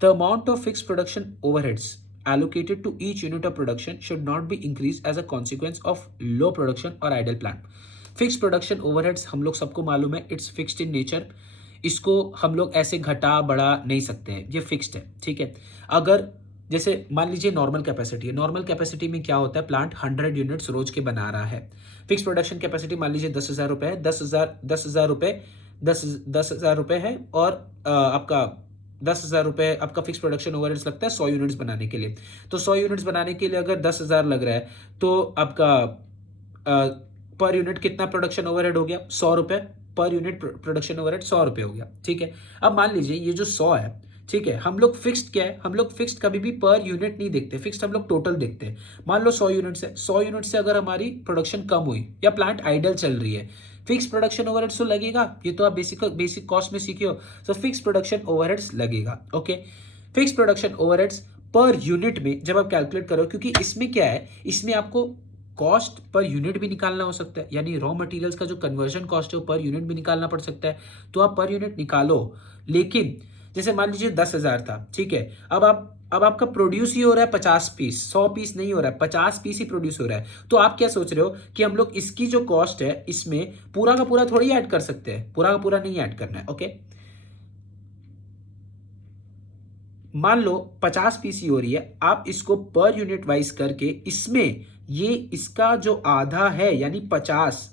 The amount of fix production overheads allocated to each unit of production should not be increased as a consequence of low production or idle plant. Fixed production overheads हम लोग सबको मालूम है, it's fixed in nature. इसको हम लोग ऐसे घटा बढ़ा नहीं सकते हैं, ये फिक्स्ड है, ठीक है। अगर जैसे मान लीजिए नॉर्मल कैपेसिटी है, नॉर्मल कैपेसिटी में क्या होता है, प्लांट 100 यूनिट्स रोज के बना रहा है। फिक्स प्रोडक्शन कैपेसिटी मान लीजिए 10,000 रुपये है, 10,000 रुपये 10,000 रुपये है, और आपका 10,000 रुपये आपका फिक्स प्रोडक्शन ओवरहेड्स लगता है 100 यूनिट्स बनाने के लिए। तो 100 यूनिट्स बनाने के लिए अगर 10,000 लग रहा है, तो आपका पर यूनिट कितना प्रोडक्शन ओवरहेड हो गया, 100 रुपये पर यूनिट प्रोडक्शन ओवरहेड 100 रुपये हो गया, ठीक है। अब मान लीजिए ये जो 100 है, ठीक है, हम लोग फिक्स्ड क्या है, हम लोग फिक्स्ड कभी भी पर यूनिट नहीं देखते, फिक्स्ड हम लोग टोटल देखते हैं। मान लो 100 यूनिट्स है, 100 यूनिट से अगर हमारी प्रोडक्शन कम हुई या प्लांट आइडल चल रही है, फिक्स प्रोडक्शन ओवरहेड्स तो लगेगा, ये तो आप बेसिक कॉस्ट में सीखे हो, तो फिक्स प्रोडक्शन ओवरहेड्स लगेगा। Okay, fix production overheads per unit में जब आप कैलकुलेट करो, क्योंकि इसमें क्या है, इसमें आपको कॉस्ट पर यूनिट भी निकालना हो सकता है, यानी रॉ मटेरियल्स का जो कन्वर्जन कॉस्ट है वो पर यूनिट भी निकालना पड़ सकता है, तो आप पर यूनिट निकालो। लेकिन जैसे मान लीजिए 10,000 था, ठीक है, अब आपका प्रोड्यूस ही हो रहा है 50 पीस, 100 पीस नहीं हो रहा है, 50 पीस ही प्रोड्यूस हो रहा है। तो आप क्या सोच रहे हो कि हम लोग इसकी जो कॉस्ट है इसमें पूरा का पूरा थोड़ी ऐड कर सकते हैं, पूरा का पूरा नहीं ऐड करना है। ओके, मान लो 50 पीस ही हो रही है, आप इसको पर यूनिट वाइज करके इसमें ये इसका जो आधा है यानी 50,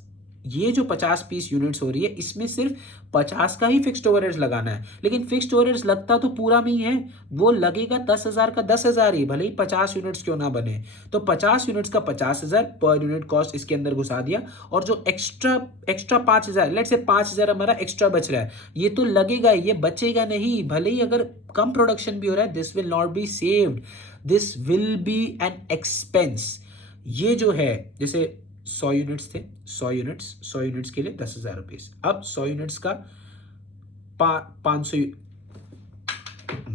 ये जो 50 पीस यूनिट्स हो रही है, इसमें सिर्फ 50 का ही फिक्स्ड ओवरहेड्स लगाना है। लेकिन फिक्स्ड ओवरहेड्स लगता तो पूरा में ही है, वो लगेगा 10,000 का 10,000 ही, भले ही 50 यूनिट्स क्यों ना बने। तो 50 यूनिट्स का 50,000 पर यूनिट कॉस्ट इसके अंदर घुसा दिया, और जो एक्स्ट्रा 5,000, लेट्स से 5,000 हमारा एक्स्ट्रा बच रहा है, ये तो लगेगा, ये बचेगा नहीं। भले ही अगर कम प्रोडक्शन भी हो रहा है, this will not be saved, this will be an expense. ये जो है, जैसे 100 यूनिट्स थे, 100 यूनिट्स के लिए 10,000 रुपीज। अब 100 यूनिट्स का 500,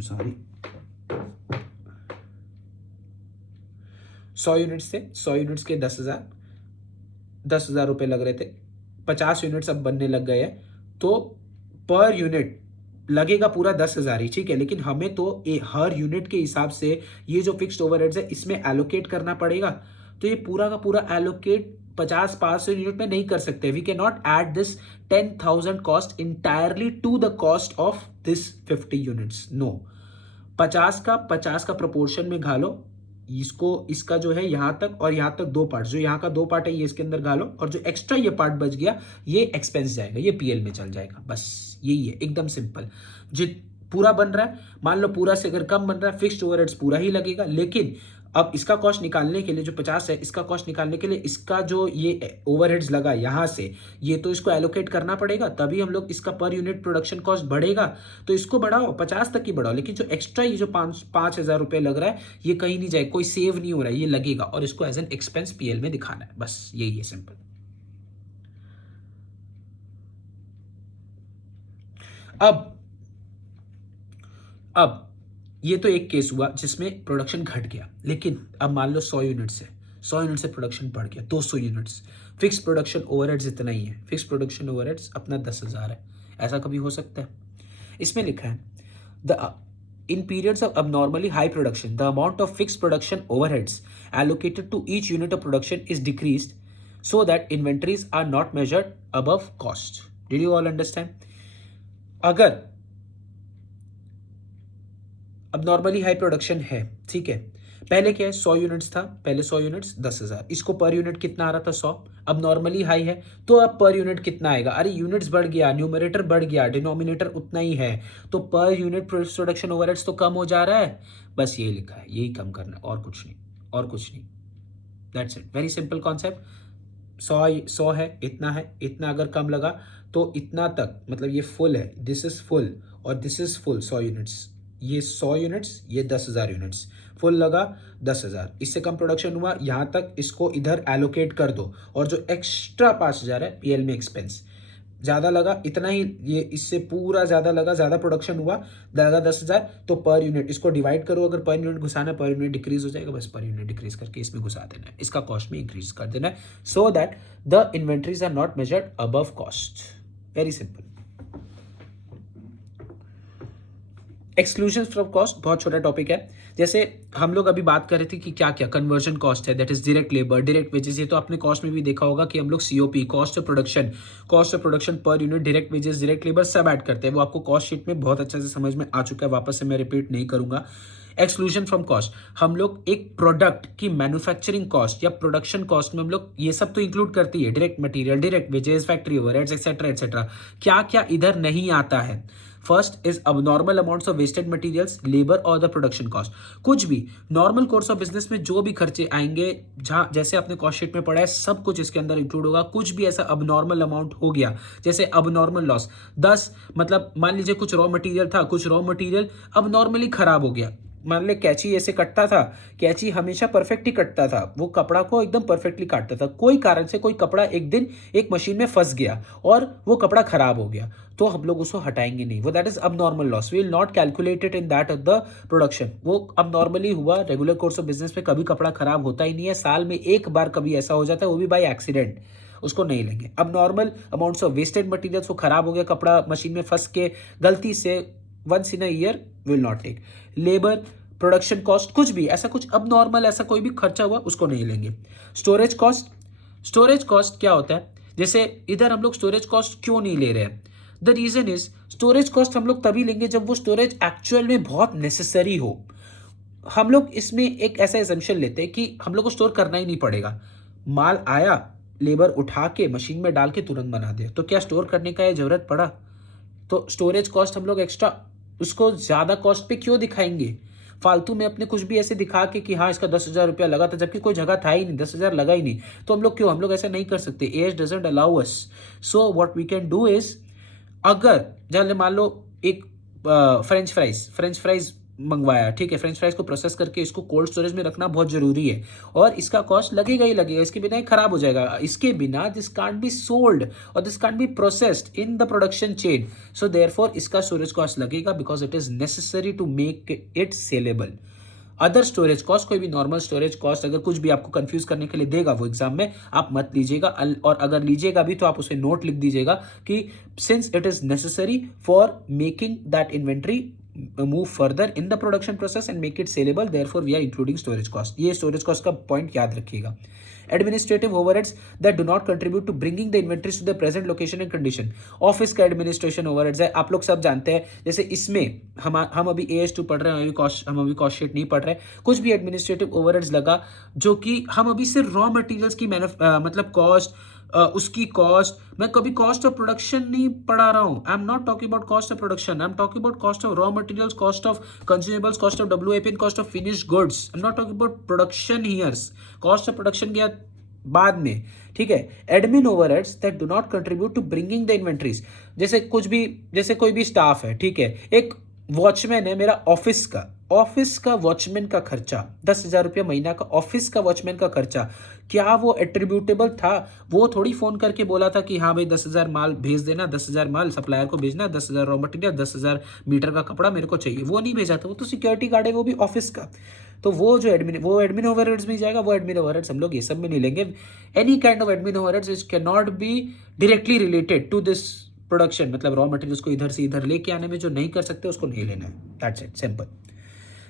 सॉरी 100 यूनिट्स थे, 100 यूनिट्स के 10,000 रुपये लग रहे थे, 50 यूनिट्स अब बनने लग गए हैं, तो पर यूनिट लगेगा पूरा 10,000 ही, ठीक है। लेकिन हमें तो हर यूनिट के हिसाब से ये जो फिक्स्ड ओवरहेड्स है इसमें एलोकेट करना पड़ेगा, तो ये पूरा का पूरा एलोकेट 50 यूनिट में नहीं कर सकते। We can not add this 10,000 cost entirely to the cost of this 50 units, no. 50 का प्रोपोर्शन में घालो, इसका जो है यहां तक और यहां तक 2 पार्ट, जो यहां का 2 पार्ट है ये इसके अंदर घालो, और जो एक्स्ट्रा ये पार्ट बच गया ये एक्सपेंस जाएगा, ये पीएल में चल जाएगा, बस यही है, एकदम सिंपल। पूरा बन रहा है, मान लो पूरा से अगर कम बन रहा है, फिक्स्ड ओवरहेड्स पूरा ही लगेगा, लेकिन अब इसका कॉस्ट निकालने के लिए जो 50 है, इसका कॉस्ट निकालने के लिए इसका जो ये ओवरहेड्स लगा यहाँ से, ये तो इसको एलोकेट करना पड़ेगा, तभी हम लोग इसका पर यूनिट प्रोडक्शन कॉस्ट बढ़ेगा। तो इसको बढ़ाओ, 50 तक ही बढ़ाओ, लेकिन जो एक्स्ट्रा ये जो 5,000 रुपये लग रहा है, ये कहीं नहीं जाए, कोई सेव नहीं हो रहा है, ये लगेगा और इसको एज एन एक्सपेंस पीएल में दिखाना है। बस यही है, सिंपल। अब ये तो एक केस हुआ जिसमें प्रोडक्शन घट गया, लेकिन अब मान लो 100 यूनिट्स है, 100 यूनिट से प्रोडक्शन बढ़ गया 200 यूनिट्स, फिक्स प्रोडक्शन ओवरहेड्स इतना ही है, फिक्स प्रोडक्शन ओवरहेड्स अपना 10,000 है। ऐसा कभी हो सकता है? इसमें लिखा है the in periods of abnormally high production, the amount of fixed production overheads allocated to each unit of production is decreased so that inventories are not measured above cost. Did you all understand? अगर अब normally high production है, ठीक है, पहले क्या है, 100 units था, पहले 100 यूनिट्स 10,000, इसको पर यूनिट कितना आ रहा था 100, अब नॉर्मली हाई है तो अब पर यूनिट कितना आएगा, अरे यूनिट्स बढ़ गया, न्यूमरेटर बढ़ गया, डिनोमिनेटर उतना ही है, तो पर यूनिट प्रोडक्शन ओवरहेड्स तो कम हो जा रहा है। बस यही लिखा है, यही कम करना है, और कुछ नहीं, और कुछ नहीं। That's it, very simple concept. 100 है, इतना अगर कम लगा तो इतना तक, मतलब ये फुल है, दिस इज फुल और दिस इज फुल, 100 यूनिट्स, ये 100 यूनिट्स, ये 10,000 यूनिट्स, फुल लगा 10,000, इससे कम प्रोडक्शन हुआ यहाँ तक, इसको इधर एलोकेट कर दो, और जो एक्स्ट्रा 5,000 है पीएल में एक्सपेंस, ज़्यादा लगा इतना ही, ये इससे पूरा ज़्यादा लगा, ज़्यादा प्रोडक्शन हुआ, लगा 10,000, तो पर यूनिट इसको डिवाइड करो, अगर per unit घुसाना, per unit decrease हो जाएगा, बस पर यूनिट डिक्रीज करके इसमें घुसा देना है, इसका कॉस्ट में इंक्रीज कर देना है, so that the inventories are not measured above cost. Very simple. Exclusion from cost बहुत छोटा टॉपिक है। जैसे हम लोग अभी बात कर रहे थे कि क्या क्या कन्वर्जन कॉस्ट है, that is direct labour, direct wages, ये तो आपने कॉस्ट में भी देखा होगा कि हम लोग COP, cost of production per unit, direct wages, direct labour सब ऐड करते हैं, वो आपको कॉस्ट शीट में बहुत अच्छे से समझ में आ चुका है, वापस से मैं रिपीट नहीं करूंगा। एक्सक्लूजन फ्रॉम कॉस्ट, हम लोग एक प्रोडक्ट की मैन्युफैक्चरिंग कॉस्ट या प्रोडक्शन कॉस्ट में हम लोग ये सब तो इंक्लूड करती है, direct material, direct wages, factory overheads etcetera etcetera. क्या क्या इधर नहीं आता है? First is abnormal amounts of wasted materials, labor और द प्रोडक्शन कॉस्ट। कुछ भी नॉर्मल कोर्स ऑफ बिजनेस में जो भी खर्चे आएंगे, जहां जैसे आपने कॉस्ट शीट में पढ़ा है, सब कुछ इसके अंदर इंक्लूड होगा। कुछ भी ऐसा abnormal अमाउंट हो गया, जैसे abnormal लॉस, 10 मतलब मान लीजिए कुछ रॉ मटेरियल था, कुछ रॉ मटेरियल abnormally खराब हो गया, मान ले कैंची ऐसे कटता था, कैंची हमेशा परफेक्ट ही कटता था, वो कपड़ा को एकदम परफेक्टली काटता था, कोई कारण से कोई कपड़ा एक दिन एक मशीन में फंस गया और वो कपड़ा खराब हो गया, तो हम लोग उसको हटाएंगे नहीं, वो दैट इज अब normal loss, we will not calculate it in that of the production. वो अब नॉर्मली हुआ, रेगुलर कोर्स ऑफ बिजनेस में कभी कपड़ा खराब होता ही नहीं है, साल में एक बार कभी ऐसा हो जाता है, वो भी बाई एक्सीडेंट, उसको नहीं लेंगे। अब normal amounts of wasted materials, वो खराब हो गया कपड़ा मशीन में फंस के गलती से, once in a year will not take. Labour, production cost, कुछ भी ऐसा कुछ अब नॉर्मल ऐसा कोई भी खर्चा हुआ उसको नहीं लेंगे। स्टोरेज कॉस्ट, स्टोरेज कॉस्ट क्या होता है, जैसे इधर हम लोग स्टोरेज कॉस्ट क्यों नहीं ले रहे हैं? The reason is storage cost हम लोग तभी लेंगे जब वो स्टोरेज एक्चुअल में बहुत नेसेसरी हो। हम लोग इसमें एक ऐसा एजम्पशन लेते हैं कि हम लोग को स्टोर करना ही नहीं पड़ेगा, माल आया, लेबर उठा के मशीन में डाल के तुरंत बना दे, तो क्या स्टोर करने का ये जरूरत पड़ा? तो स्टोरेज कॉस्ट हम लोग एक्स्ट्रा उसको ज़्यादा कॉस्ट पे क्यों दिखाएंगे? फालतू में अपने कुछ भी ऐसे दिखा के कि हाँ इसका 10,000 रुपया लगा था, जबकि कोई जगह था ही नहीं, 10,000 लगा ही नहीं, तो हम लोग क्यों, हम लोग ऐसा नहीं कर सकते, as doesn't allow us. So what we can do is, अगर जैसे मान लो एक फ्रेंच फ्राइज मंगवाया, ठीक है, फ्रेंच फ्राइज को प्रोसेस करके इसको कोल्ड स्टोरेज में रखना बहुत जरूरी है, और इसका कॉस्ट लगेगा ही लगेगा, इसके बिना ये खराब हो जाएगा, इसके बिना दिस कांट बी सोल्ड और this can't be processed in the production chain, so therefore इसका स्टोरेज कॉस्ट लगेगा, because it is necessary to make it saleable. Other storage cost, कोई भी नॉर्मल स्टोरेज कॉस्ट अगर कुछ भी आपको कंफ्यूज करने के लिए देगा वो एग्जाम में, आप मत लीजिएगा, और अगर लीजिएगा भी तो आप उसे नोट लिख दीजिएगा कि since it is necessary for making that inventory move further in the production process and make it saleable, therefore we are including storage cost। ये storage cost का point याद रखिएगा। Administrative overheads that do not contribute to bringing the inventories to the present location and condition, office का administration overheads है, आप लोग सब जानते हैं, जैसे इसमें हम अभी AS2 पढ़ रहे हैं, हम अभी कॉस्ट शीट नहीं पढ़ रहे, कुछ भी एडमिनिस्ट्रेटिव ओवरहेड्स लगा जो कि हम अभी सिर्फ रॉ मटेरियल्स की मतलब कॉस्ट, उसकी कॉस्ट, मैं कभी कॉस्ट ऑफ प्रोडक्शन नहीं पढ़ा रहा हूँ। I am not talking about cost of production, I am talking about cost of raw materials, cost of consumables, cost of WIP and cost of finished goods. I am not talking about production here's. Cost of production के बाद में, ठीक है। Admin overheads that do not contribute to bringing the inventories, जैसे कुछ भी, जैसे कोई भी स्टाफ है, ठीक है, एक वॉचमैन है मेरा, ऑफिस का वॉचमैन का खर्चा 10,000 रुपया महीना का, ऑफिस का वॉचमैन का खर्चा, क्या वो एट्रीब्यूटेबल था? वो थोड़ी फोन करके बोला था कि हाँ भाई 10,000 माल भेज देना, 10,000 माल सप्लायर को भेजना, 10,000 रॉ मटेरियल, 10,000 मीटर का कपड़ा मेरे को चाहिए, वो नहीं भेजा था। वो तो सिक्योरिटी गार्ड है, वो भी ऑफिस का। तो वो जो एडमिन ओवरहेड्स में जाएगा। वो एडमिन ओवरहेड्स हम लोग ये सब में नहीं लेंगे। Any kind of admin overheads which can not be directly related to this production, मतलब रॉ मटेरियल्स को इधर से इधर लेके आने में जो नहीं कर सकते उसको नहीं लेना है। That's it, simple.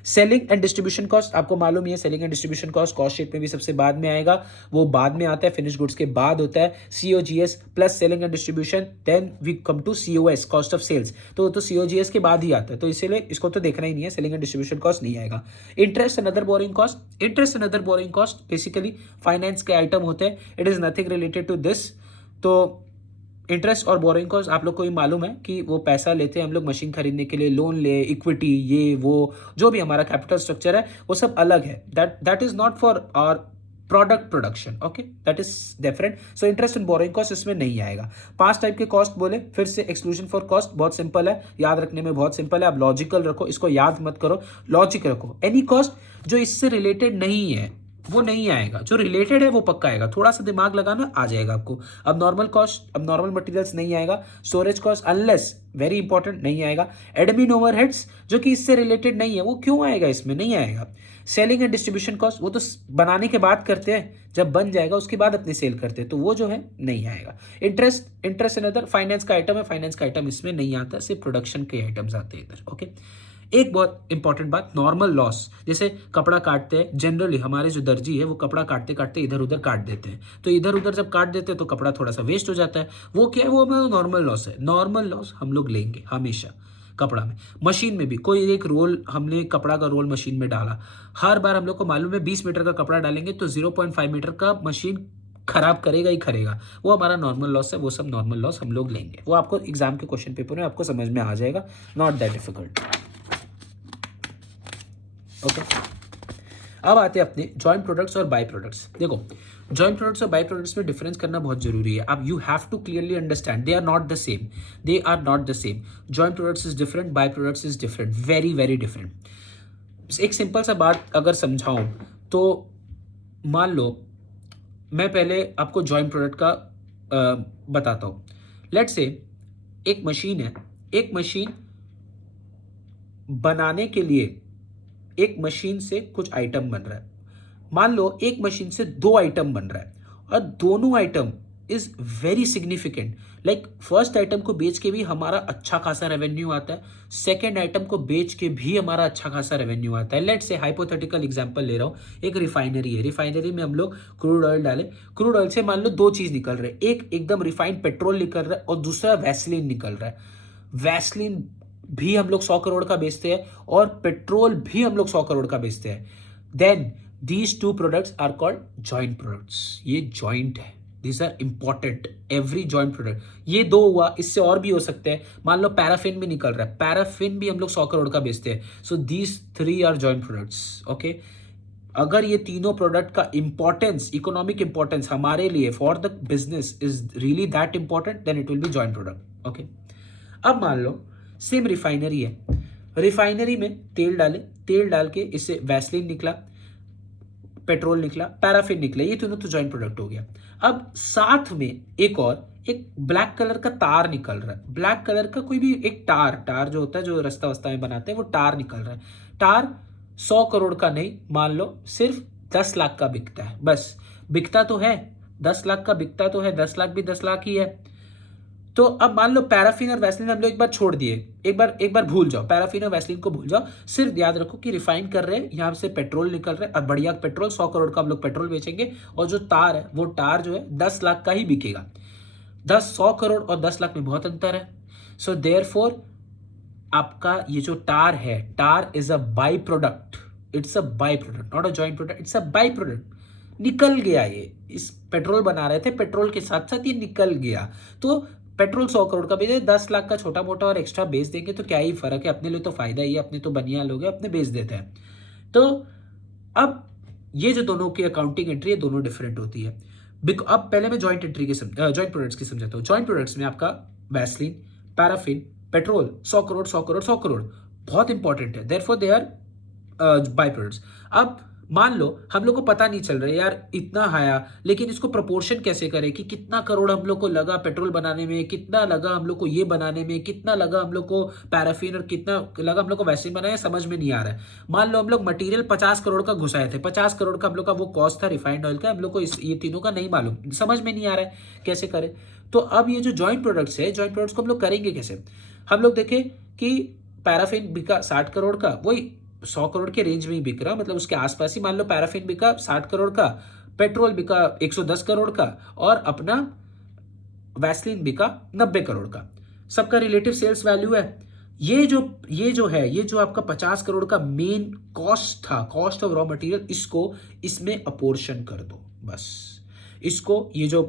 Selling and distribution cost, आपको मालूम ही है, selling and distribution cost cost sheet में भी सबसे बाद में आएगा, वो बाद में आता है, फिनिश गुड्स के बाद होता है। COGS plus selling and distribution, then we come to COS, cost of sales. तो COGS के बाद ही आता है, तो इसीलिए इसको तो देखना ही नहीं है, सेलिंग एंड डिस्ट्रीब्यूशन कॉस्ट नहीं आएगा। Interest and other borrowing cost, interest and other borrowing cost basically finance के आइटम होते हैं। It is nothing related to this. तो इंटरेस्ट और बोरिंग कॉस्ट आप लोग को ही मालूम है कि वो पैसा लेते हैं हम लोग मशीन खरीदने के लिए, लोन ले, इक्विटी, ये वो जो भी हमारा कैपिटल स्ट्रक्चर है वो सब अलग है। That is not for our product production, okay, that is different. So interest and borrowing cost इसमें नहीं आएगा। 5 टाइप के कॉस्ट बोले, फिर से एक्सक्लूजन फॉर कॉस्ट बहुत सिंपल है, याद रखने में बहुत सिंपल है। आप लॉजिकल रखो, इसको याद मत करो, लॉजिक रखो। एनी कॉस्ट जो इससे रिलेटेड नहीं है वो नहीं आएगा, जो रिलेटेड है वो पक्का आएगा, थोड़ा सा दिमाग लगाना आ जाएगा आपको। अब नॉर्मल कॉस्ट, अब नॉर्मल मटेरियल्स नहीं आएगा। Storage cost unless very important नहीं आएगा। एडमिन ओवरहेड्स जो कि इससे रिलेटेड नहीं है वो क्यों आएगा, इसमें नहीं आएगा। सेलिंग एंड डिस्ट्रीब्यूशन कॉस्ट वो तो बनाने के बाद करते हैं, जब बन जाएगा उसके बाद अपनी सेल करते हैं, तो वो जो है नहीं आएगा। इंटरेस्ट एंड अदर फाइनेंस का आइटम है, फाइनेंस का आइटम इसमें नहीं आता, सिर्फ प्रोडक्शन के आइटम्स आते हैं इधर, ओके। एक बहुत इंपॉर्टेंट बात, नॉर्मल लॉस, जैसे कपड़ा काटते हैं, जनरली हमारे जो दर्जी है वो कपड़ा काटते काटते इधर उधर काट देते हैं, तो इधर उधर जब काट देते हैं तो कपड़ा थोड़ा सा वेस्ट हो जाता है, वो क्या है, वो हमारा नॉर्मल लॉस है। नॉर्मल लॉस हम लोग लेंगे हमेशा कपड़ा में। मशीन में भी कोई एक रोल, हमने कपड़ा का रोल मशीन में डाला, हर बार हम लोग को मालूम है 20 मीटर का कपड़ा डालेंगे तो 0.5 मीटर का मशीन खराब करेगा ही करेगा, वो हमारा नॉर्मल लॉस है, वो सब नॉर्मल लॉस हम लोग लेंगे। वो आपको एग्जाम के क्वेश्चन पेपर में आपको समझ में आ जाएगा, नॉट दैट डिफिकल्ट, ओके। अब आते हैं अपने जॉइंट प्रोडक्ट्स और बाई प्रोडक्ट्स। देखो, जॉइंट प्रोडक्ट्स और बाई प्रोडक्ट्स में डिफरेंस करना बहुत जरूरी है। अब you have to clearly understand they are not the same, they are not the same. Joint products is different, by products is different, very very different. एक simple सा बात अगर समझाऊं तो मान लो मैं पहले आपको जॉइंट प्रोडक्ट का बताता हूँ। लेट्स से एक मशीन है, एक मशीन बनाने के लिए एक मशीन से कुछ आइटम बन रहा है। मान लो एक मशीन से 2 आइटम बन रहा है और दोनों item is very significant. Like first item को बेच के भी हमारा अच्छा खासा रेवेन्यू आता है, सेकेंड आइटम को बेच के भी हमारा अच्छा खासा रेवेन्यू आता है। लेट्स से हाइपोथेटिकल एग्जांपल ले रहा हूँ, एक रिफाइनरी है, रिफाइनरी में हम लोग क्रूड ऑयल डालें, क्रूड ऑयल से मान लो 2 चीज निकल रहे हैं, एक एकदम रिफाइंड पेट्रोल निकल रहा है और दूसरा वैसलीन निकल रहा है। वैसलीन भी हम लोग 100 करोड़ का बेचते हैं और पेट्रोल भी हम लोग 100 करोड़ का बेचते हैं। Then these 2 products are called joint products. ये जॉइंट है, these are important, every joint product. ये 2 हुआ, इससे और भी हो सकते हैं। मान लो पैराफिन भी निकल रहा है, पैराफिन भी हम लोग 100 करोड़ का बेचते हैं। So these 3 are joint products, okay. अगर ये तीनों प्रोडक्ट का इंपॉर्टेंस, इकोनॉमिक इंपॉर्टेंस हमारे लिए for the business is really that important, then it will be joint product, okay. अब मान लो सेम रिफाइनरी है, रिफाइनरी में तेल डाले, तेल डाल के इससे वैसलीन निकला, पेट्रोल निकला, पैराफिन निकला, ये तीनों तो जॉइंट प्रोडक्ट हो गया। अब साथ में एक ब्लैक कलर का तार निकल रहा है, ब्लैक कलर का कोई भी एक टार जो होता है, जो रास्ता वस्ता में बनाते हैं, वो टार निकल रहा है। टार 100 करोड़ का नहीं, मान लो सिर्फ 10 लाख का बिकता है, बस बिकता तो है 10 लाख का, बिकता तो है 10 लाख, भी 10 लाख ही है। तो अब मान लो पैराफिन और वैसलीन हम लोग एक बार छोड़ दिए, एक बार भूल जाओ, पैराफिन और वैसलीन को भूल जाओ, सिर्फ याद रखो कि रिफाइन कर रहे हैं, यहाँ से पेट्रोल निकल रहा है और बढ़िया पेट्रोल, 100 करोड़ का हम लोग पेट्रोल बेचेंगे और जो तार है वो टार जो है 10 लाख का ही बिकेगा। 100 करोड़ और 10 लाख में बहुत अंतर है। सो देयरफॉर आपका ये जो टार है, tar is a by product, it's a by product, not a joint product, it's a by product. निकल गया, ये इस पेट्रोल बना रहे थे, पेट्रोल के साथ साथ ये निकल गया। तो पेट्रोल 100 करोड़ का बेचे, 10 लाख का छोटा मोटा और एक्स्ट्रा बेच देंगे तो क्या ही फर्क है, अपने लिए तो फायदा ही है, अपने तो बनिया लोग हैं, अपने बेच देते हैं। तो अब ये जो दोनों की अकाउंटिंग एंट्री है दोनों डिफरेंट होती है। अब पहले मैं जॉइंट एंट्री की जॉइंट प्रोडक्ट्स की समझाता हूँ। जॉइंट प्रोडक्ट्स में आपका Vaseline, paraffin, petrol 100 crore 100 crore 100 crore बहुत इंपॉर्टेंट है, therefore they are by products. अब मान लो हम लोग को पता नहीं चल रहा है यार इतना आया, लेकिन इसको प्रोपोर्शन कैसे करें कि कितना करोड़ हम लोग को लगा पेट्रोल बनाने में, कितना लगा हम लोग को ये बनाने में, कितना लगा हम लोग को पैराफिन और कितना लगा हम लोग को वैसे बनाए, समझ में नहीं आ रहा है। मान लो हम लोग मटेरियल 50 करोड़ का घुसाए थे, 50 करोड़ का हम लोग का वो कॉस्ट था रिफाइंड ऑयल का, हम लोग को ये तीनों का नहीं मालूम, समझ में नहीं आ रहा है कैसे करें। तो अब ये जो जॉइंट प्रोडक्ट्स है, जॉइंट प्रोडक्ट्स को हम लोग करेंगे कैसे। हम लोग देखें कि पैराफिन बिका 60 करोड़ का, वही 100 करोड़ के रेंज में ही बिक रहा, मतलब उसके आसपास ही। मान लो पैराफिन बिका 60 करोड़ का, पेट्रोल बिका 110 करोड़ का और अपना वैसलीन बिका 90 करोड़ का, सबका रिलेटिव सेल्स वैल्यू है। ये जो आपका 50 करोड़ का मेन कॉस्ट था, कॉस्ट ऑफ रॉ मटेरियल, इसको इसमें अपोर्शन कर दो बस। इसको ये जो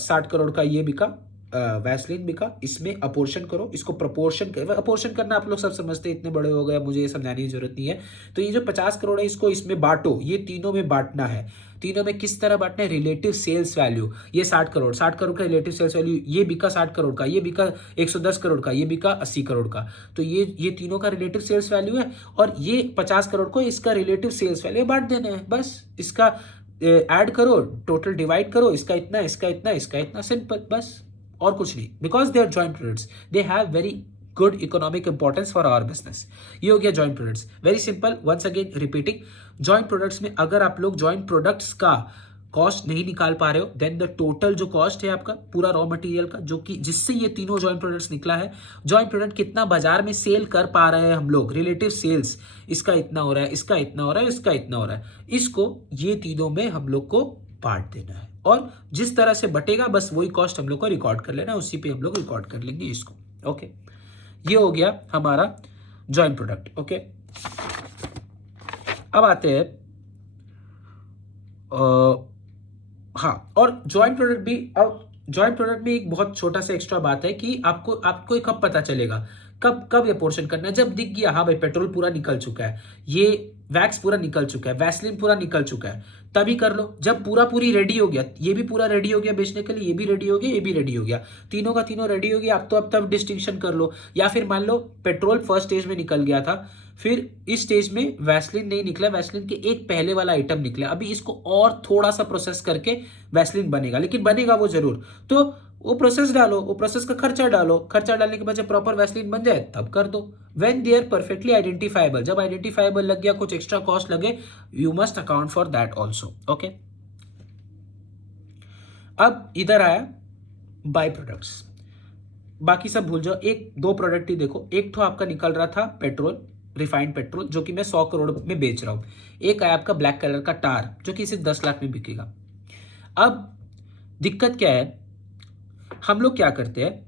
60 करोड़ का ये बिका वैसलीन बिका, इसमें अपोर्शन करो, इसको अपोर्शन करना आप लोग सब समझते हैं, इतने बड़े हो गए, मुझे ये समझाने की जरूरत नहीं है। तो ये जो 50 करोड़ है इसको इसमें बांटो, ये तीनों में बांटना है। तीनों में किस तरह बांटना है, रिलेटिव सेल्स वैल्यू। ये 60 करोड़, 60 करोड़ का रिलेटिव सेल्स वैल्यू, ये बिका 60 करोड़ का, ये बिका 110 करोड़ का, ये बिका 80 करोड़ का। तो ये तीनों का रिलेटिव सेल्स वैल्यू है, और ये 50 करोड़ को इसका रिलेटिव सेल्स वैल्यू बांट देना है बस। इसका ऐड करो, टोटल डिवाइड करो, इसका इतना, इसका इतना, इसका इतना, सिंपल बस, और कुछ नहीं। Because they are joint products, they have very good economic importance for our business. ये हो गया joint products, very simple. Once again repeating, joint products में अगर आप लोग जॉइंट प्रोडक्ट्स का कॉस्ट नहीं निकाल पा रहे हो, देन द टोटल जो कॉस्ट है आपका पूरा रॉ मटेरियल का, जो कि जिससे ये तीनों जॉइंट प्रोडक्ट्स निकला है, जॉइंट प्रोडक्ट कितना बाजार में सेल कर पा रहे हैं हम लोग, रिलेटिव सेल्स, इसका इतना हो रहा है, इसका इतना हो रहा है, इसका इतना हो रहा है, इसको ये तीनों में हम लोग को बांट देना है। और जिस तरह से बटेगा बस वही कॉस्ट हम लोग को रिकॉर्ड कर लेना है, उसी पे हम लोग रिकॉर्ड कर लेंगे इसको। ओके, ये हो गया हमारा जॉइंट प्रोडक्ट। ओके, अब आते हैं हाँ, और जॉइंट प्रोडक्ट भी, अब जॉइंट प्रोडक्ट में एक बहुत छोटा सा एक्स्ट्रा बात है कि आपको कब पता चलेगा, कब ये पोर्शन करना है। जब दिख गया हाँ भाई पेट्रोल पूरा निकल चुका है, ये वैक्स पूरा निकल चुका है, वैसलीन पूरा निकल चुका है, तभी कर लो। जब पूरी रेडी हो गया, ये भी पूरा रेडी हो गया बेचने के लिए, ये भी रेडी हो गया, ये भी रेडी हो गया, तीनों का तीनों रेडी हो गया, अब तब डिस्टिंक्शन कर लो। या फिर मान लो पेट्रोल फर्स्ट स्टेज में निकल गया था, फिर इस स्टेज में वैसलीन नहीं निकला, वैसलीन के एक पहले वाला आइटम निकला, अभी इसको और थोड़ा सा प्रोसेस करके वैसलीन बनेगा, लेकिन बनेगा वो जरूर। तो वो प्रोसेस डालो, वो प्रोसेस का खर्चा डालो, खर्चा डालने के बाद जब प्रॉपर वैसलीन बन जाए तब कर दो। When they are perfectly identifiable, जब आइडेंटिफाइबल लग गया, कुछ एक्स्ट्रा कॉस्ट लगे, you must account for that also. Okay, अब इधर आया बाय प्रोडक्ट्स, बाकी सब भूल जाओ, एक दो प्रोडक्ट ही देखो। एक तो आपका निकल रहा था पेट्रोल, रिफाइंड पेट्रोल, जो कि मैं 100 करोड़ में बेच रहा हूं। एक आया आपका ब्लैक कलर का टार, जो कि सिर्फ 10 लाख में बिकेगा। अब दिक्कत क्या है, हम लोग क्या करते हैं,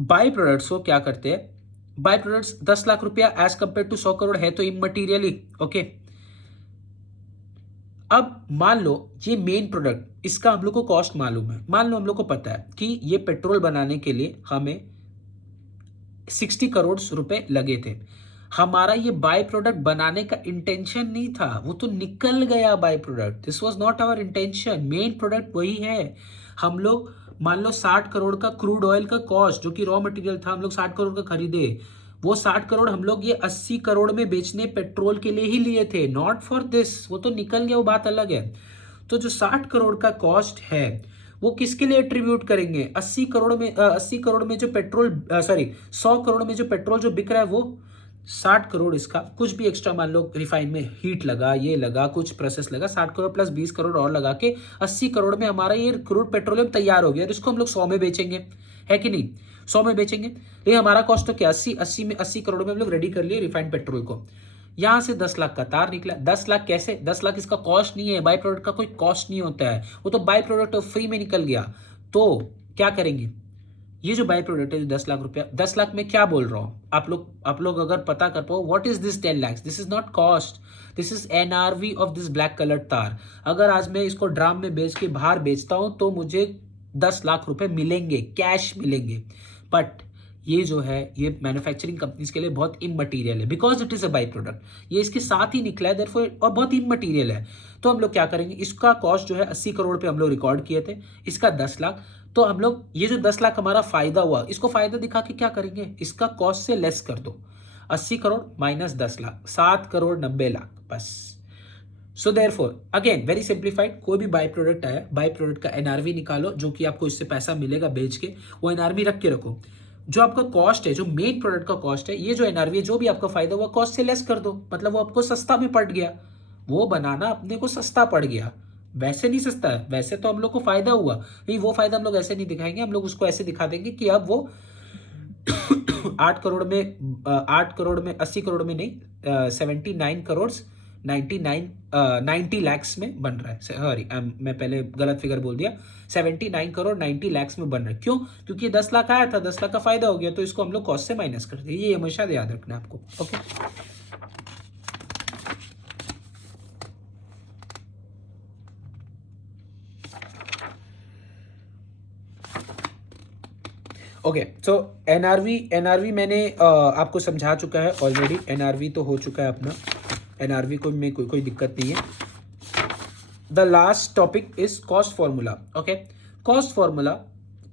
बाय प्रोडक्ट्स को क्या करते हैं, बाय प्रोडक्ट्स 10 लाख रुपया एज कंपेयर टू 100 करोड़ है तो इमटेरियली। ओके, अब मान लो ये मेन प्रोडक्ट, इसका हम लोग को कॉस्ट मालूम है, मान लो हम लोग को पता है कि ये पेट्रोल बनाने के लिए हमें 60 करोड़ रुपए लगे थे। हमारा ये बाय प्रोडक्ट बनाने का इंटेंशन नहीं था, वो तो निकल गया by product, this was not our intention, main product वही है। हम लोग मान लो 60 करोड़ का क्रूड ऑयल का कॉस्ट, जो कि रॉ मटेरियल था, हम लोग 60 करोड़ का खरीदे, वो 60 करोड़ हम लोग ये 80 करोड़ में बेचने पेट्रोल के लिए ही लिए थे, नॉट फॉर दिस, वो तो निकल गया, वो बात अलग है। तो जो 60 करोड़ का कॉस्ट है वो किसके लिए एट्रीब्यूट करेंगे, 80 करोड़ में जो पेट्रोल, सॉरी 100 करोड़ में जो पेट्रोल जो बिक रहा है वो 60 करोड़, इसका कुछ भी एक्स्ट्रा मान लो रिफाइन में हीट लगा, ये लगा, कुछ प्रोसेस लगा, 60 करोड़ प्लस 20 करोड़ और लगा के 80 करोड़ में हमारा ये क्रूड पेट्रोलियम तैयार हो गया, इसको हम लोग 100 में बेचेंगे, है कि नहीं, 100 में बेचेंगे। लेकिन हमारा कॉस्ट तो क्या, 80 करोड़ में हम लोग रेडी कर लिए रिफाइंड पेट्रोल को। यहां से 10 लाख का तार निकला। 10 लाख कैसे, 10 लाख इसका कॉस्ट नहीं है, बाय प्रोडक्ट का कोई कॉस्ट नहीं होता है, वो तो बाय प्रोडक्ट फ्री में निकल गया। तो क्या करेंगे, ये जो बाई प्रोडक्ट है जो 10 लाख रुपया, 10 लाख में क्या बोल रहा हूँ, आप लोग अगर पता कर पाओ what is this 10 lakhs, this is not cost, this is NRV of this black colour तार। अगर आज मैं इसको ड्राम में बेच के बाहर बेचता हूँ तो मुझे 10 लाख रुपए मिलेंगे, कैश मिलेंगे। बट ये जो है ये मैन्युफैक्चरिंग कंपनीज के लिए बहुत इमटेरियल है, because it is a by product, ये इसके साथ ही निकला है देयरफॉर, और बहुत इमटेरियल है। तो हम लोग क्या करेंगे, इसका कॉस्ट जो है 80 करोड़ पे हम लोग रिकॉर्ड किए थे, इसका 10 लाख। तो हम लोग ये जो 10 लाख हमारा फायदा हुआ, इसको फायदा दिखा के क्या करेंगे, इसका कॉस्ट से लेस कर दो, 80 करोड़ माइनस 10 लाख, 7 करोड़ 90 लाख बस। So therefore again very simplified, कोई भी बाई प्रोडक्ट आया, बाई प्रोडक्ट का एनआरवी निकालो, जो कि आपको इससे पैसा मिलेगा बेच के, वो एनआरवी रख के रखो। जो आपका कॉस्ट है, जो मेन प्रोडक्ट का कॉस्ट है, ये जो एनआरवी है, जो भी आपका फायदा हुआ कॉस्ट से लेस कर दो, मतलब वो आपको सस्ता में पड़ गया, वो बनाना अपने को सस्ता पड़ गया। वैसे नहीं सस्ता है, वैसे तो हम लोग को फायदा हुआ नहीं, वो फायदा हम लोग ऐसे नहीं दिखाएंगे, हम लोग उसको ऐसे दिखा देंगे कि अब वो 8 करोड़ में 80 करोड़ में नहीं, 79 करोड़ 90 लैक्स में बन रहा है। सॉरी मैं पहले गलत फिगर बोल दिया, 79 करोड़ 90 लैक्स में बन रहा है। क्यों? क्योंकि 10 लाख आया था, 10 लाख का फायदा हो गया, तो इसको हम लोग कॉस्ट से माइनस कर देंगे। ये हमेशा याद रखना है आपको। Okay, okay. सो एनआरवी मैंने आपको समझा चुका है ऑलरेडी, एनआरवी तो हो चुका है अपना, एनआरवी को में कोई दिक्कत नहीं है। The last topic is cost formula. Okay, cost formula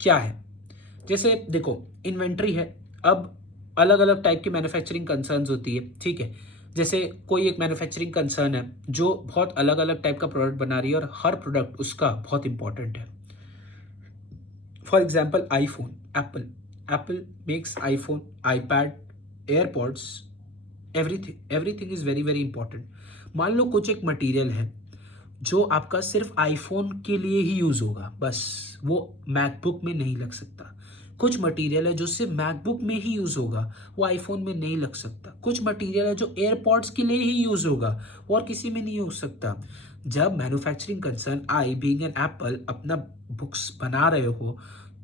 क्या है? जैसे देखो, इन्वेंट्री है, अब अलग अलग टाइप की मैन्युफैक्चरिंग कंसर्न्स होती है, ठीक है। जैसे कोई एक मैन्युफैक्चरिंग कंसर्न है जो बहुत अलग अलग टाइप का प्रोडक्ट बना रही है और हर प्रोडक्ट उसका बहुत इंपॉर्टेंट है। For example iPhone, Apple makes iPhone, iPad, AirPods, everything is very very important. मान लो कुछ एक मटेरियल है जो आपका सिर्फ आईफोन के लिए ही यूज होगा, बस वो मैकबुक में नहीं लग सकता। कुछ मटेरियल है जो सिर्फ मैकबुक में ही यूज होगा, वो आईफोन में नहीं लग सकता। कुछ मटेरियल है जो एयरपॉड्स के लिए ही यूज होगा, वो और किसी में नहीं हो सकता। जब manufacturing concern I being an apple अपना बुक्स बना रहे हो,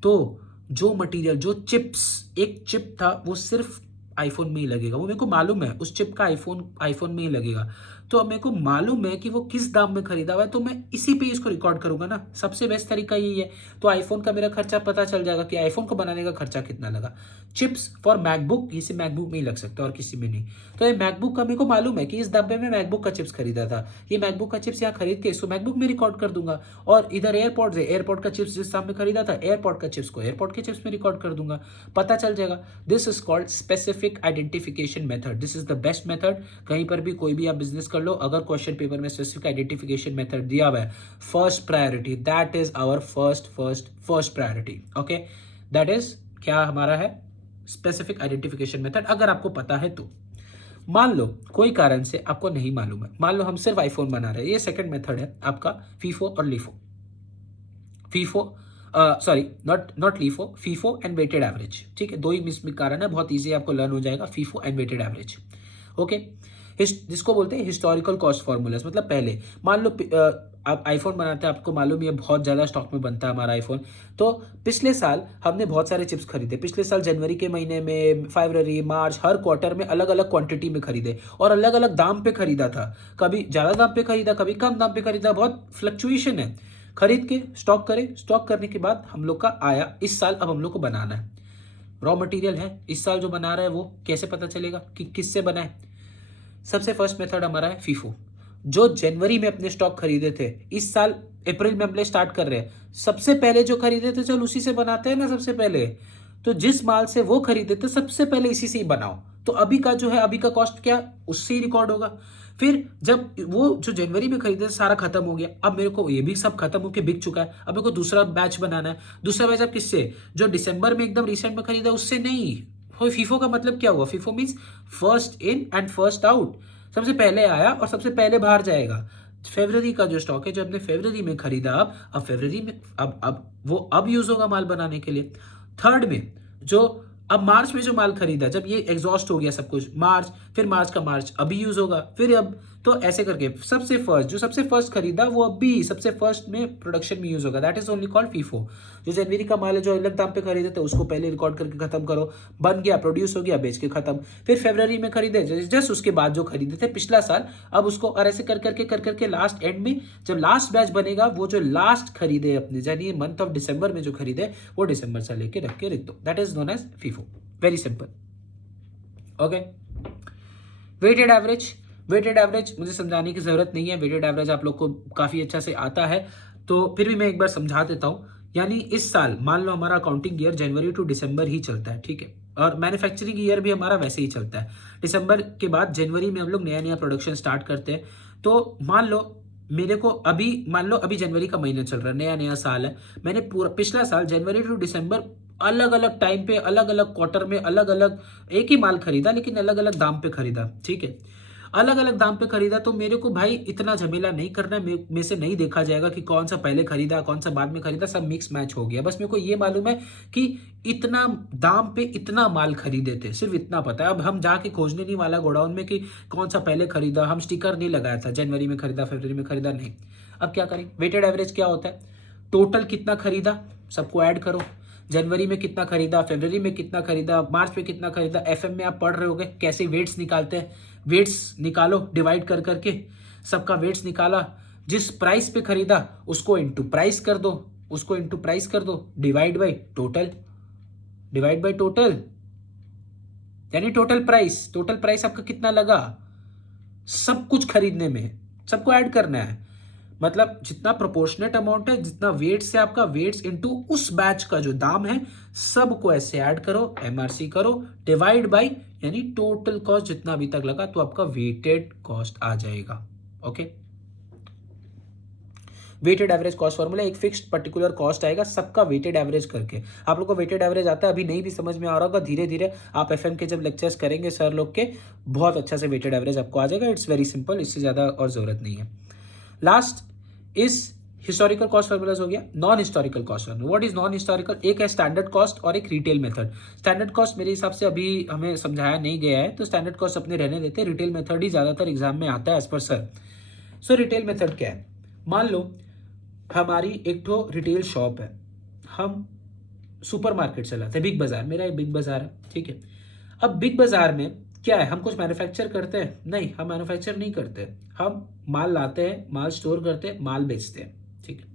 तो जो मटेरियल, जो चिप्स, एक चिप था वो सिर्फ आईफोन में ही लगेगा, वो मेरे को मालूम है, उस चिप का आईफोन में ही लगेगा। तो अब मेरे को मालूम है कि वो किस दाम में खरीदा हुआ है, तो मैं इसी पे इसको रिकॉर्ड करूंगा ना। सबसे बेस्ट तरीका यही है। तो आईफोन का मेरा खर्चा पता चल जाएगा कि आईफोन को बनाने का खर्चा कितना लगा। चिप्स फॉर मैकबुक, इसे मैकबुक में ही लग सकता है और किसी में नहीं। तो ये मैकबुक का मेरे को मालूम है कि इस डब्बे में मैकबुक का चिप्स खरीदा था, ये मैकबुक का चिप्स यहाँ खरीद के इसको मैकबुक में रिकॉर्ड कर दूंगा। और इधर एयरपॉड्स है, एयरपॉड का चिप्स जिस दाम में खरीदा था, एयरपॉड का चिप्स को एयरपॉड के चिप्स में रिकॉर्ड कर दूंगा, पता चल जाएगा। This is called specific identification method, this is the best method. कहीं पर भी कोई भी आप बिजनेस कर लो, अगर क्वेश्चन पेपर में स्पेसिफिक आइडेंटिफिकेशन मेथड दिया हुआ है, first priority, that is our first priority. Okay, that is क्या हमारा है, स्पेसिफिक आइडेंटिफिकेशन मेथड, अगर आपको पता है तो। मान लो कोई कारण से आपको नहीं मालूम है, मान लो हम सिर्फ आईफोन बना रहे हैं, ये सेकंड मेथड है आपका, फीफो और LIFO. Sorry not LIFO, FIFO and weighted average, ठीक है। दो ही मिस कारण है, बहुत ईजी आपको लर्न हो जाएगा, FIFO and weighted average. Okay, जिसको बोलते हैं हिस्टोरिकल कॉस्ट फॉर्मूलाज, मतलब पहले मान लो आप आईफोन बनाते हैं, आपको मालूम है बहुत ज़्यादा स्टॉक में बनता है हमारा आईफोन। तो पिछले साल हमने बहुत सारे चिप्स खरीदे, पिछले साल जनवरी के महीने में, फरवरी, मार्च, हर क्वार्टर में अलग अलग क्वांटिटी में खरीदे और अलग अलग दाम पे खरीदा था। कभी ज़्यादा दाम पे खरीदा, कभी कम दाम पे खरीदा, बहुत फ्लक्चुएशन है। खरीद के स्टॉक करें, स्टॉक करने के बाद हम लोग का आया, इस साल अब हम लोग को बनाना है, रॉ मटेरियल है, इस साल जो बना रहा है वो कैसे पता चलेगा कि किससे बना है? सबसे फर्स्ट मेथड हमारा है फीफो। जो जनवरी में अपने स्टॉक खरीदे थे, इस साल अप्रैल में हमने स्टार्ट कर रहे हैं, सबसे पहले जो खरीदे थे चल उसी से बनाते हैं ना सबसे पहले। तो जिस माल से वो खरीदे थे सबसे पहले इसी से ही बनाओ, तो अभी का जो है, अभी का कॉस्ट क्या उससे ही रिकॉर्ड होगा। फिर जब वो जो जनवरी में खरीदे सारा खत्म हो गया, अब मेरे को ये भी सब खत्म होकर बिक चुका है, अब मेरे को दूसरा बैच बनाना है। दूसरा बैच अब किससे? जो दिसंबर में एकदम रिसेंट में खरीदा उससे नहीं। फीफो का मतलब क्या हुआ? FIFO means first in and first out, सबसे पहले आया और सबसे पहले बाहर जाएगा। फरवरी का जो स्टॉक है, जो हमने फरवरी में खरीदा, अब फरवरी में अब वो अब यूज होगा माल बनाने के लिए। थर्ड में जो अब मार्च में जो माल खरीदा, जब ये एग्जॉस्ट हो गया सब कुछ, मार्च, फिर मार्च का मार्च अभी यूज होगा, फिर अब तो ऐसे करके सबसे फर्स्ट जो सबसे फर्स्ट खरीदा वो अभी सबसे फर्स्ट में प्रोडक्शन में यूज होगा, that is only called FIFO. जो जनवरी का माल है जो अलग दाम पे खरीदे थे उसको पहले रिकॉर्ड करके खत्म करो, बन गया प्रोड्यूस हो गया बेच के खत्म। फिर फरवरी में खरीदे जस्ट उसके बाद जो खरीदे थे पिछला साल, अब उसको और ऐसे कर करके लास्ट एंड में जब लास्ट बैच बनेगा वो जो लास्ट खरीदे अपने यानी मंथ ऑफ दिसंबर में जो खरीदे वो दिसंबर से लेके रख के रख दो, that is known as FIFO. Very simple. Okay, weighted average. Weighted average मुझे समझाने की जरूरत नहीं है, वेटेड एवरेज आप लोग को काफी अच्छा से आता है, तो फिर भी मैं एक बार समझा देता हूं। यानी इस साल मान लो हमारा अकाउंटिंग ईयर जनवरी टू दिसंबर ही चलता है, ठीक है, और मैन्युफैक्चरिंग ईयर भी हमारा वैसे ही चलता है। दिसंबर के बाद जनवरी में हम लोग नया नया प्रोडक्शन स्टार्ट करते हैं। तो मान लो मेरे को अभी मान लो अभी जनवरी का महीना चल रहा है, नया नया साल है, मैंने पूरा पिछला साल जनवरी टू दिसंबर अलग अलग टाइम पे अलग अलग क्वार्टर में अलग अलग एक ही माल खरीदा लेकिन अलग अलग दाम पे खरीदा, ठीक है, अलग अलग दाम पे खरीदा। तो मेरे को भाई इतना झमेला नहीं करना, में से नहीं देखा जाएगा कि कौन सा पहले खरीदा कौन सा बाद में खरीदा, सब मिक्स मैच हो गया। बस मेरे को ये मालूम है कि इतना दाम पे इतना माल खरीदे थे, सिर्फ इतना पता है। अब हम जाके खोजने नहीं वाला गोडाउन में कि कौन सा पहले खरीदा, हम स्टिकर नहीं लगाया था जनवरी में खरीदा फरवरी में खरीदा, नहीं। अब क्या करें, वेटेड एवरेज क्या होता है, टोटल कितना खरीदा सबको ऐड करो, जनवरी में कितना खरीदा, फरवरी में कितना खरीदा, मार्च में कितना खरीदा। एफएम में आप पढ़ रहे होगे कैसे वेट्स निकालते हैं, वेट्स निकालो डिवाइड कर करके, सबका वेट्स निकाला, जिस प्राइस पे खरीदा उसको इनटू प्राइस कर दो, उसको इनटू प्राइस कर दो, divide by total, divide by total, यानी टोटल प्राइस आपका कितना लगा सब कुछ खरीदने में, सबको ऐड करना है। मतलब जितना प्रोपोर्शनेट अमाउंट है, जितना वेट से आपका वेट्स इनटू उस बैच का जो दाम है सबको ऐसे ऐड करो, एमआरसी करो, डिवाइड बाय यानी टोटल कॉस्ट जितना अभी तक लगा तो आपका वेटेड कॉस्ट आ जाएगा। Okay, weighted average cost formula एक फिक्स्ड पर्टिकुलर कॉस्ट आएगा सबका वेटेड एवरेज करके। आप लोग को वेटेड एवरेज आता है, अभी नहीं भी समझ में आ रहा होगा, धीरे धीरे आप एफएम के जब लेक्चर्स करेंगे सर लोग के, बहुत अच्छा से वेटेड एवरेज आपको आ जाएगा। इट्स वेरी सिंपल, इससे ज्यादा और जरूरत नहीं है। लास्ट इस हिस्टोरिकल कॉस्ट फॉर्मूलाज हो गया। Non historical cost formula, what is non historical, एक है स्टैंडर्ड कॉस्ट और एक रिटेल मेथड। स्टैंडर्ड कॉस्ट मेरे हिसाब से अभी हमें समझाया नहीं गया है तो स्टैंडर्ड कॉस्ट अपने रहने देते, रिटेल मेथड ही ज्यादातर एग्जाम में आता है एज पर सर। सो रिटेल मेथड क्या है, मान लो हमारी एक तो रिटेल शॉप है, हम सुपरमार्केट चलाते हैं, बिग बाजार, मेरा एक बिग बाजार है, ठीक है। अब बिग बाजार में क्या है, हम कुछ मैन्युफैक्चर करते हैं, नहीं हम मैन्युफैक्चर नहीं करते, हम माल लाते हैं, माल स्टोर करते हैं, माल बेचते हैं, ठीक है।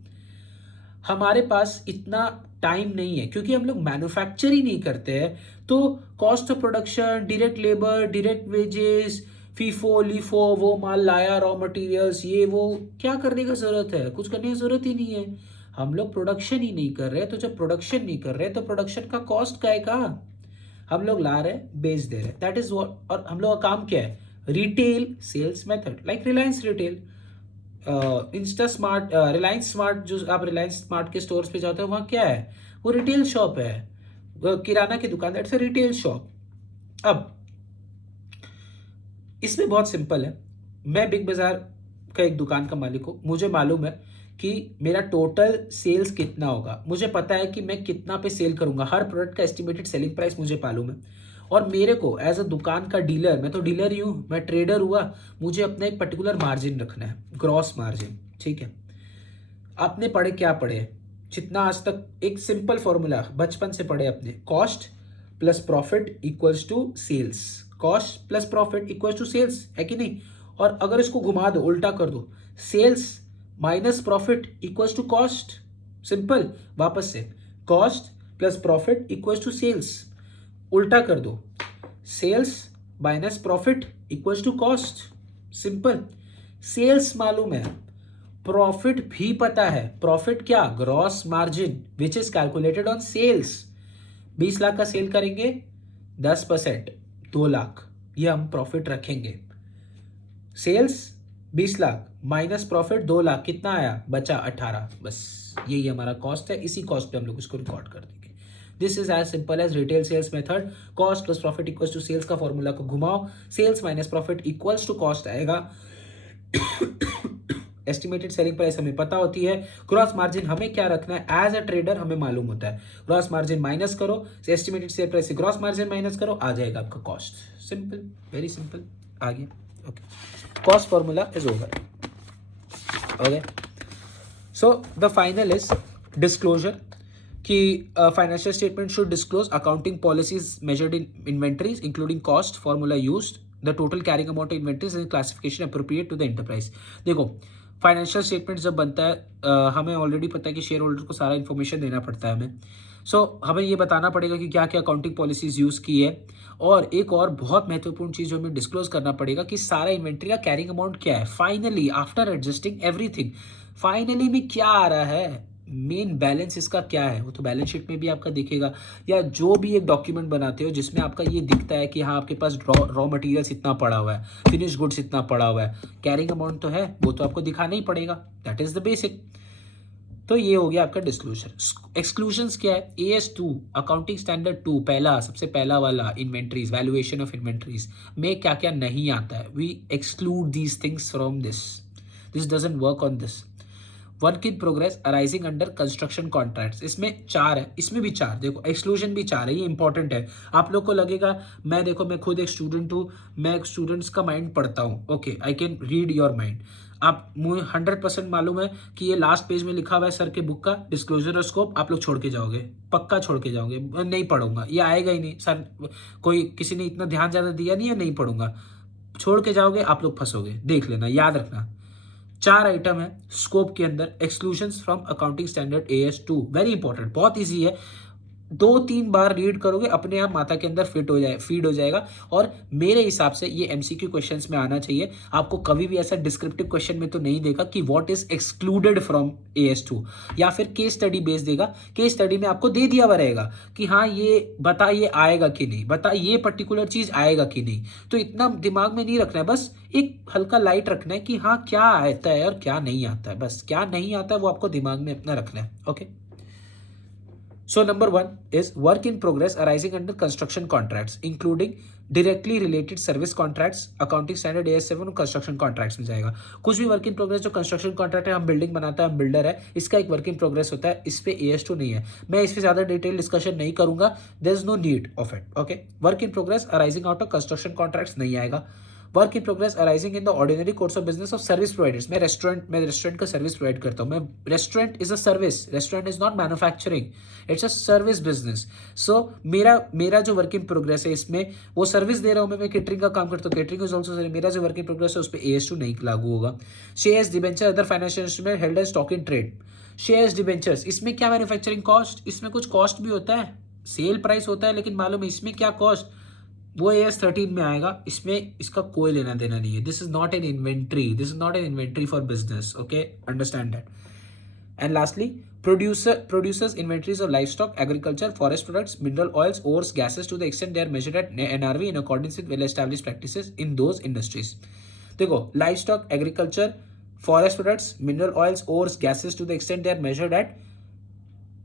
हमारे पास इतना टाइम नहीं है क्योंकि हम लोग मैन्युफैक्चर ही नहीं करते हैं, तो cost of production, direct labour, direct wages, FIFO LIFO, वो माल लाया, रॉ मटेरियल्स, ये वो क्या करने का जरूरत है, कुछ करने की जरूरत ही नहीं है। हम लोग प्रोडक्शन ही नहीं कर रहे, तो जब प्रोडक्शन नहीं कर रहे तो प्रोडक्शन का कॉस्ट क्या है, कहाँ हम लोग ला रहे बेच दे रहे, दैट इज व्हाट। और हम लोग का काम क्या है, retail sales method, like Reliance retail, insta smart, Reliance smart, जो आप रिलायंस स्मार्ट के स्टोर्स पे जाते हो वहाँ क्या है, वो रिटेल शॉप है, किराना की दुकान, दैट्स अ रिटेल शॉप। अब इसमें बहुत सिंपल है, मैं बिग बाजार का एक दुकान का मालिक हूँ, मुझे मालूम है कि मेरा टोटल सेल्स कितना होगा, मुझे पता है कि मैं कितना पे सेल करूंगा, हर प्रोडक्ट का एस्टिमेटेड सेलिंग प्राइस मुझे मालूम है। और मेरे को एज अ दुकान का डीलर, मैं तो डीलर ही हूँ, मैं ट्रेडर हुआ, मुझे अपना एक पर्टिकुलर मार्जिन रखना है, ग्रॉस मार्जिन, ठीक है। आपने पढ़े क्या पढ़े, जितना आज तक एक सिंपल फॉर्मूला बचपन से पढ़े अपने, cost plus profit equals to sales, cost plus profit equals to sales, है कि नहीं। और अगर इसको घुमा दो, उल्टा कर दो, sales minus profit equals to cost, simple. वापस से cost plus profit equals to sales, उल्टा कर दो, sales minus profit equals to cost, simple. Sales मालूम है, प्रॉफिट भी पता है, प्रॉफिट क्या, gross margin which is calculated on sales. 20 lakh का सेल करेंगे, 10% 2 लाख, ये हम प्रॉफिट रखेंगे। Sales 20 lakh minus profit 2 lakh, कितना आया, बचा 18, बस यही हमारा कॉस्ट है, इसी कॉस्ट पे हम लोग इसको रिकॉर्ड कर देंगे। This is as simple as retail sales method. Cost plus profit equals to sales का फॉर्मूला को घुमाओ, sales minus profit equals to cost आएगा। एस्टिमेटेड सेलिंग प्राइस हमें पता होती है, ग्रॉस मार्जिन हमें क्या रखना है, एज अ ट्रेडर हमें मालूम होता है, ग्रॉस मार्जिन माइनस करो, एस्टिमेटेड सेल प्राइस से ग्रॉस मार्जिन माइनस करो, आ जाएगा आपका कॉस्ट, सिंपल, वेरी सिंपल, आ गया। Okay, cost formula is over. Okay, so the final is disclosure कि financial statement should disclose accounting policies measured in inventories including cost formula used, the total carrying amount of inventories and classification appropriate to the enterprise. देखो, financial statement जब बनता है हमें already पता है कि share holder को सारा इन्फॉर्मेशन देना पड़ता है हमें. सो हमें ये बताना पड़ेगा कि क्या क्या अकाउंटिंग पॉलिसीज यूज़ की है, और एक और बहुत महत्वपूर्ण चीज़ जो हमें डिस्क्लोज करना पड़ेगा कि सारा इन्वेंट्री का कैरिंग अमाउंट क्या है. Finally after adjusting everything, finally में क्या आ रहा है, मेन बैलेंस इसका क्या है, वो तो बैलेंस शीट में भी आपका दिखेगा, या जो भी एक डॉक्यूमेंट बनाते हो जिसमें आपका ये दिखता है कि हाँ आपके पास रॉ मटेरियल्स इतना पड़ा हुआ है, फिनिश गुड्स इतना पड़ा हुआ है, कैरिंग अमाउंट तो है, वो तो आपको दिखाना ही पड़ेगा. That is the basic. तो ये हो गया आपका डिस्क्लोजर. एक्सक्लूजन्स क्या है? AS2 अकाउंटिंग स्टैंडर्ड 2 पहला, सबसे पहला वाला, इन्वेंट्रीज, वैल्यूएशन ऑफ इन्वेंट्रीज में क्या क्या नहीं आता है. We exclude these things from this. This doesn't work on this. Work in progress arising under construction contracts, इसमें 4 है, इसमें भी 4. देखो, एक्सक्लूजन भी 4 है, ये इंपॉर्टेंट है. आप लोग को लगेगा मैं खुद एक स्टूडेंट हूँ, मैं स्टूडेंट्स का माइंड पढ़ता हूँ. Okay, I can read your mind. आप मुझे 100% मालूम है कि ये लास्ट पेज में लिखा हुआ है सर के बुक का डिस्क्लोजर और स्कोप, आप लोग छोड़ के जाओगे, पक्का छोड़ के जाओगे. नहीं पढ़ूंगा, ये आएगा ही नहीं सर, कोई किसी ने इतना ध्यान ज़्यादा दिया नहीं है, नहीं पढ़ूंगा, छोड़ के जाओगे, आप लोग फंसोगे. देख लेना, याद रखना. 4 आइटम है स्कोप के अंदर. Exclusions from accounting standard AS2, very important, बहुत इजी है. 2-3 बार रीड करोगे अपने आप माथा के अंदर फीड हो जाएगा. और मेरे हिसाब से ये MCQ क्वेश्चंस में आना चाहिए. आपको कभी भी ऐसा डिस्क्रिप्टिव क्वेश्चन में तो नहीं देगा कि what is excluded from AS2, या फिर केस स्टडी बेस देगा. केस स्टडी में आपको दे दिया हुआ रहेगा कि हाँ ये बता, ये आएगा कि नहीं, बता ये पर्टिकुलर चीज आएगा कि नहीं. तो इतना दिमाग में नहीं रखना है, बस एक हल्का लाइट रखना है कि हाँ क्या आता है और क्या नहीं आता है. बस क्या नहीं आता है वो आपको दिमाग में अपना रखना है. Okay, so number 1 is work in progress arising under construction contracts including directly related service contracts. Accounting standard AS7 और कंस्ट्रक्शन कॉन्ट्रैक्ट्स में जाएगा. कुछ भी वर्क इन प्रोग्रेस जो कंस्ट्रक्शन कॉन्ट्रैक्ट है, हम बिल्डिंग बनाता है, हम बिल्डर है, इसका एक वर्क इन प्रोग्रेस होता है. इस पे AS2 नहीं है, मैं इस पे ज्यादा डिटेल डिस्कशन नहीं करूंगा, there is no need of it. Okay, work in progress arising out of construction contracts नहीं आएगा. Work in progress arising in the ordinary course of business of service providers. मैं रेस्टोरेंट का service provide करता हूँ. मैं restaurant is a service, restaurant is not manufacturing, it's a service business. So मेरा जो work in progress है इसमें वो सर्विस दे रहा हूँ. मैं केटरिंग का काम करता हूँ, केटरिंग इज ऑल्सो, मेरा जो वर्क इन प्रोग्रेस है उस पर AS2 नहीं लागू होगा. Shares, debenture, other financial instrument held as stock in trade. Shares, debentures, इसमें क्या मैन्युफैक्चरिंग कॉस्ट, इसमें कुछ कॉस्ट भी होता है, सेल प्राइस होता है, लेकिन मालूम है इसमें क्या कॉस्ट, वो AS13 में आएगा. इसमें इसका कोई लेना देना नहीं है. This is not an inventory, this is not an inventory for business. Okay, understand that. And lastly, producers inventories of livestock, agriculture, forest products, mineral oils, ores, gases to the extent they are measured at NRV in accordance with well established practices in those industries. देखो, livestock, agriculture, forest products, mineral oils, ores, gases to the extent they are measured at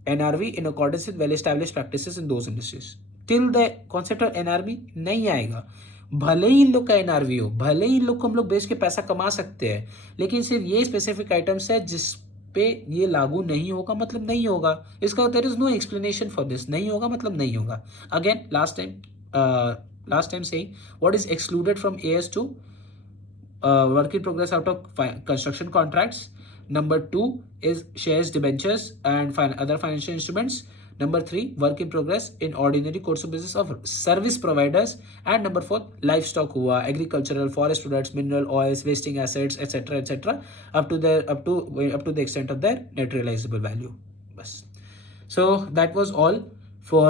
NRV in accordance with well established practices in those industries. Till the concept of NRV नहीं आएगा. भले ही इन लोग का NRV हो, भले ही इन लोग को हम लोग बेच के पैसा कमा सकते हैं, लेकिन सिर्फ ये स्पेसिफिक आइटम्स है जिस पे ये लागू नहीं होगा, मतलब नहीं होगा. इसका there is no explanation for this. नहीं होगा मतलब नहीं होगा. Again last time saying what is excluded from AS2, work in progress out of construction contracts. Number 2 is shares, debentures and other financial instruments. Number 3, work in progress in ordinary course of business of service providers. And number 4, livestock हुआ, agricultural, forest products, mineral oils, wasting assets, etc. up to the extent of their net realizable value. बस. So that was all for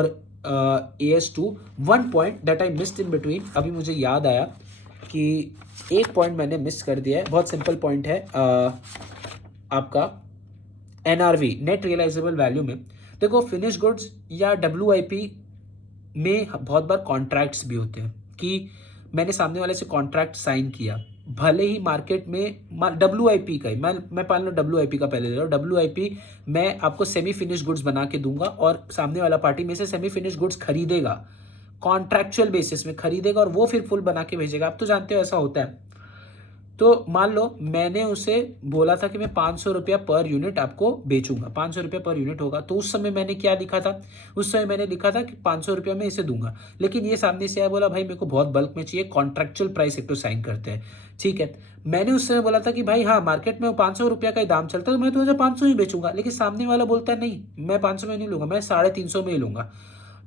AS2. One point that I missed in between, अभी मुझे याद आया कि एक point मैंने miss कर दिया है. बहुत सिंपल पॉइंट है. आपका NRV, नेट रियलाइजेबल वैल्यू में देखो, फिनिश गुड्स या WIP में बहुत बार कॉन्ट्रैक्ट्स भी होते हैं कि मैंने सामने वाले से कॉन्ट्रैक्ट साइन किया, भले ही मार्केट में WIP का ही मैं मान लो WIP का पहले ले रहा हूँ. WIP मैं आपको सेमी फिनिश गुड्स बना के दूंगा और सामने वाला पार्टी में से सेमी फिनिश गुड्स खरीदेगा, कॉन्ट्रैक्चुअल बेसिस में खरीदेगा और वो फिर फुल बना के भेजेगा. आप तो जानते हो ऐसा होता है. तो मान लो मैंने उसे बोला था कि मैं 500 रुपया पर यूनिट आपको बेचूंगा, 500 रुपया पर यूनिट होगा। तो उस समय मैंने क्या लिखा था, उस समय मैंने लिखा था कि 500 रुपया में इसे दूंगा। लेकिन ये सामने से आया, बोला भाई मेरे को बहुत बल्क में चाहिए, कॉन्ट्रेक्चुअल प्राइस एक तो साइन करते हैं, ठीक है। मैंने उस समय बोला था कि भाई हाँ मार्केट में 500 रुपया का ही दाम चलता है, तो मैं तो 500 ही बेचूंगा। लेकिन सामने वाला बोलता है नहीं, मैं 500 में नहीं लूंगा, मैं 350 में ही लूंगा।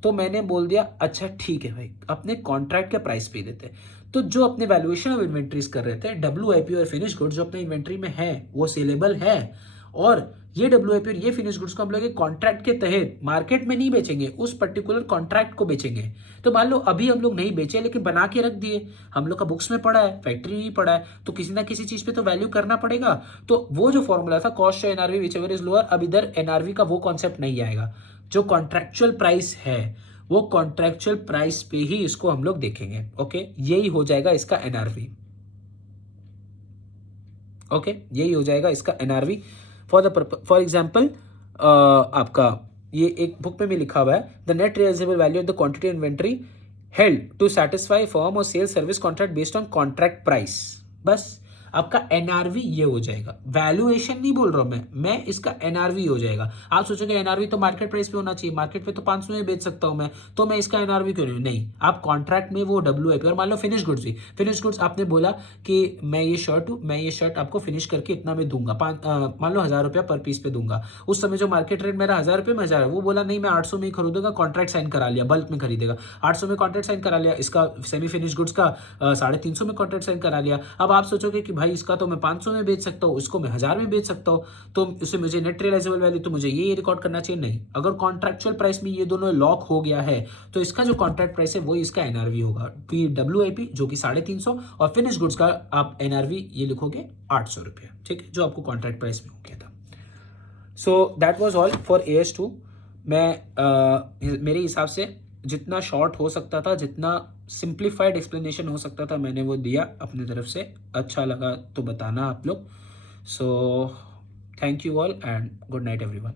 तो मैंने बोल दिया अच्छा ठीक है भाई, अपने कॉन्ट्रैक्ट के प्राइस पे देते हैं। तो जो अपने वैल्यूएशन ऑफ इन्वेंट्रीज कर रहे थे, WIP और फिनिश गुड्स जो अपने इन्वेंट्री में है वो सेलेबल है, और ये WIP और ये फिनिश गुड्स को हम लोग एक कॉन्ट्रैक्ट के तहत मार्केट में नहीं बेचेंगे, उस पर्टिकुलर कॉन्ट्रैक्ट को बेचेंगे। तो मान लो अभी हम लोग नहीं बेचे लेकिन बना के रख दिए, हम लोग का बुक्स में पड़ा है, फैक्ट्री में पड़ा है, तो किसी ना किसी चीज पे तो वैल्यू करना पड़ेगा। तो वो जो फॉर्मूला था cost NRV which ever is lower, अब इधर NRV का वो कॉन्सेप्ट नहीं आएगा। जो कॉन्ट्रेक्चुअल प्राइस है वो कॉन्ट्रेक्चुअल प्राइस पे ही इसको हम लोग देखेंगे। ओके, यही हो जाएगा इसका NRV। ओके, यही हो जाएगा इसका NRV। फॉर एग्जाम्पल आपका ये एक बुक में भी लिखा हुआ है, the net realisable value of the quantity inventory held to satisfy firm और sale service contract based on contract price. बस आपका NRV ये हो जाएगा, वैल्यूएशन नहीं बोल रहा हूं मैं इसका NRV हो जाएगा। आप सोचोगे NRV तो मार्केट प्राइस पे होना चाहिए, मार्केट पे तो 500 में बेच सकता हूं मैं, तो मैं इसका NRV क्यों नहीं, आप कॉन्ट्रैक्ट में वो WIP। और मान लो फिनिश गुड्स भी, फिनिश गुड्स आपने बोला कि मैं ये शर्ट आपको फिनिश करके इतना में दूंगा, मान लो 1000 रुपया पर पीस पे दूंगा। उस समय जो मार्केट रेट मेरा 1000 रुपये में 1000 है, वो बोला नहीं मैं 800 में ही खरीदूंगा, कॉन्ट्रैक्ट साइन करा लिया, बल्क में खरीदेगा, 800 में कॉन्ट्रैक्ट साइन करा लिया, इसका सेमी फिनिश गुड्स का 350 में कॉन्ट्रैक्ट साइन करा लिया। अब आप सोचोगे कि भाई इसका तो मैं 500 में बेच सकता हूँ, इसको मैं 1000 में बेच सकता हूँ, तो इससे मुझे नेट रियलाइजेबल वैल्यू तो मुझे ये रिकॉर्ड करना चाहिए। नहीं, अगर कॉन्ट्रैक्चुअल प्राइस में ये दोनों लॉक हो गया है तो इसका जो कॉन्ट्रैक्ट प्राइस है वही इसका NRV होगा, WIP जो कि 350, और फिनिश गुड्स का आप NRV ये लिखोगे 800 रुपया, ठीक है, जो आपको कॉन्ट्रैक्ट प्राइस में हो गया था। So that was all for AS2। मैं मेरे हिसाब से जितना शॉर्ट हो सकता था, जितना सिंप्लीफाइड एक्सप्लेनेशन हो सकता था, मैंने वो दिया अपनी तरफ से। अच्छा लगा तो बताना आप लोग। So thank you all and good night everyone.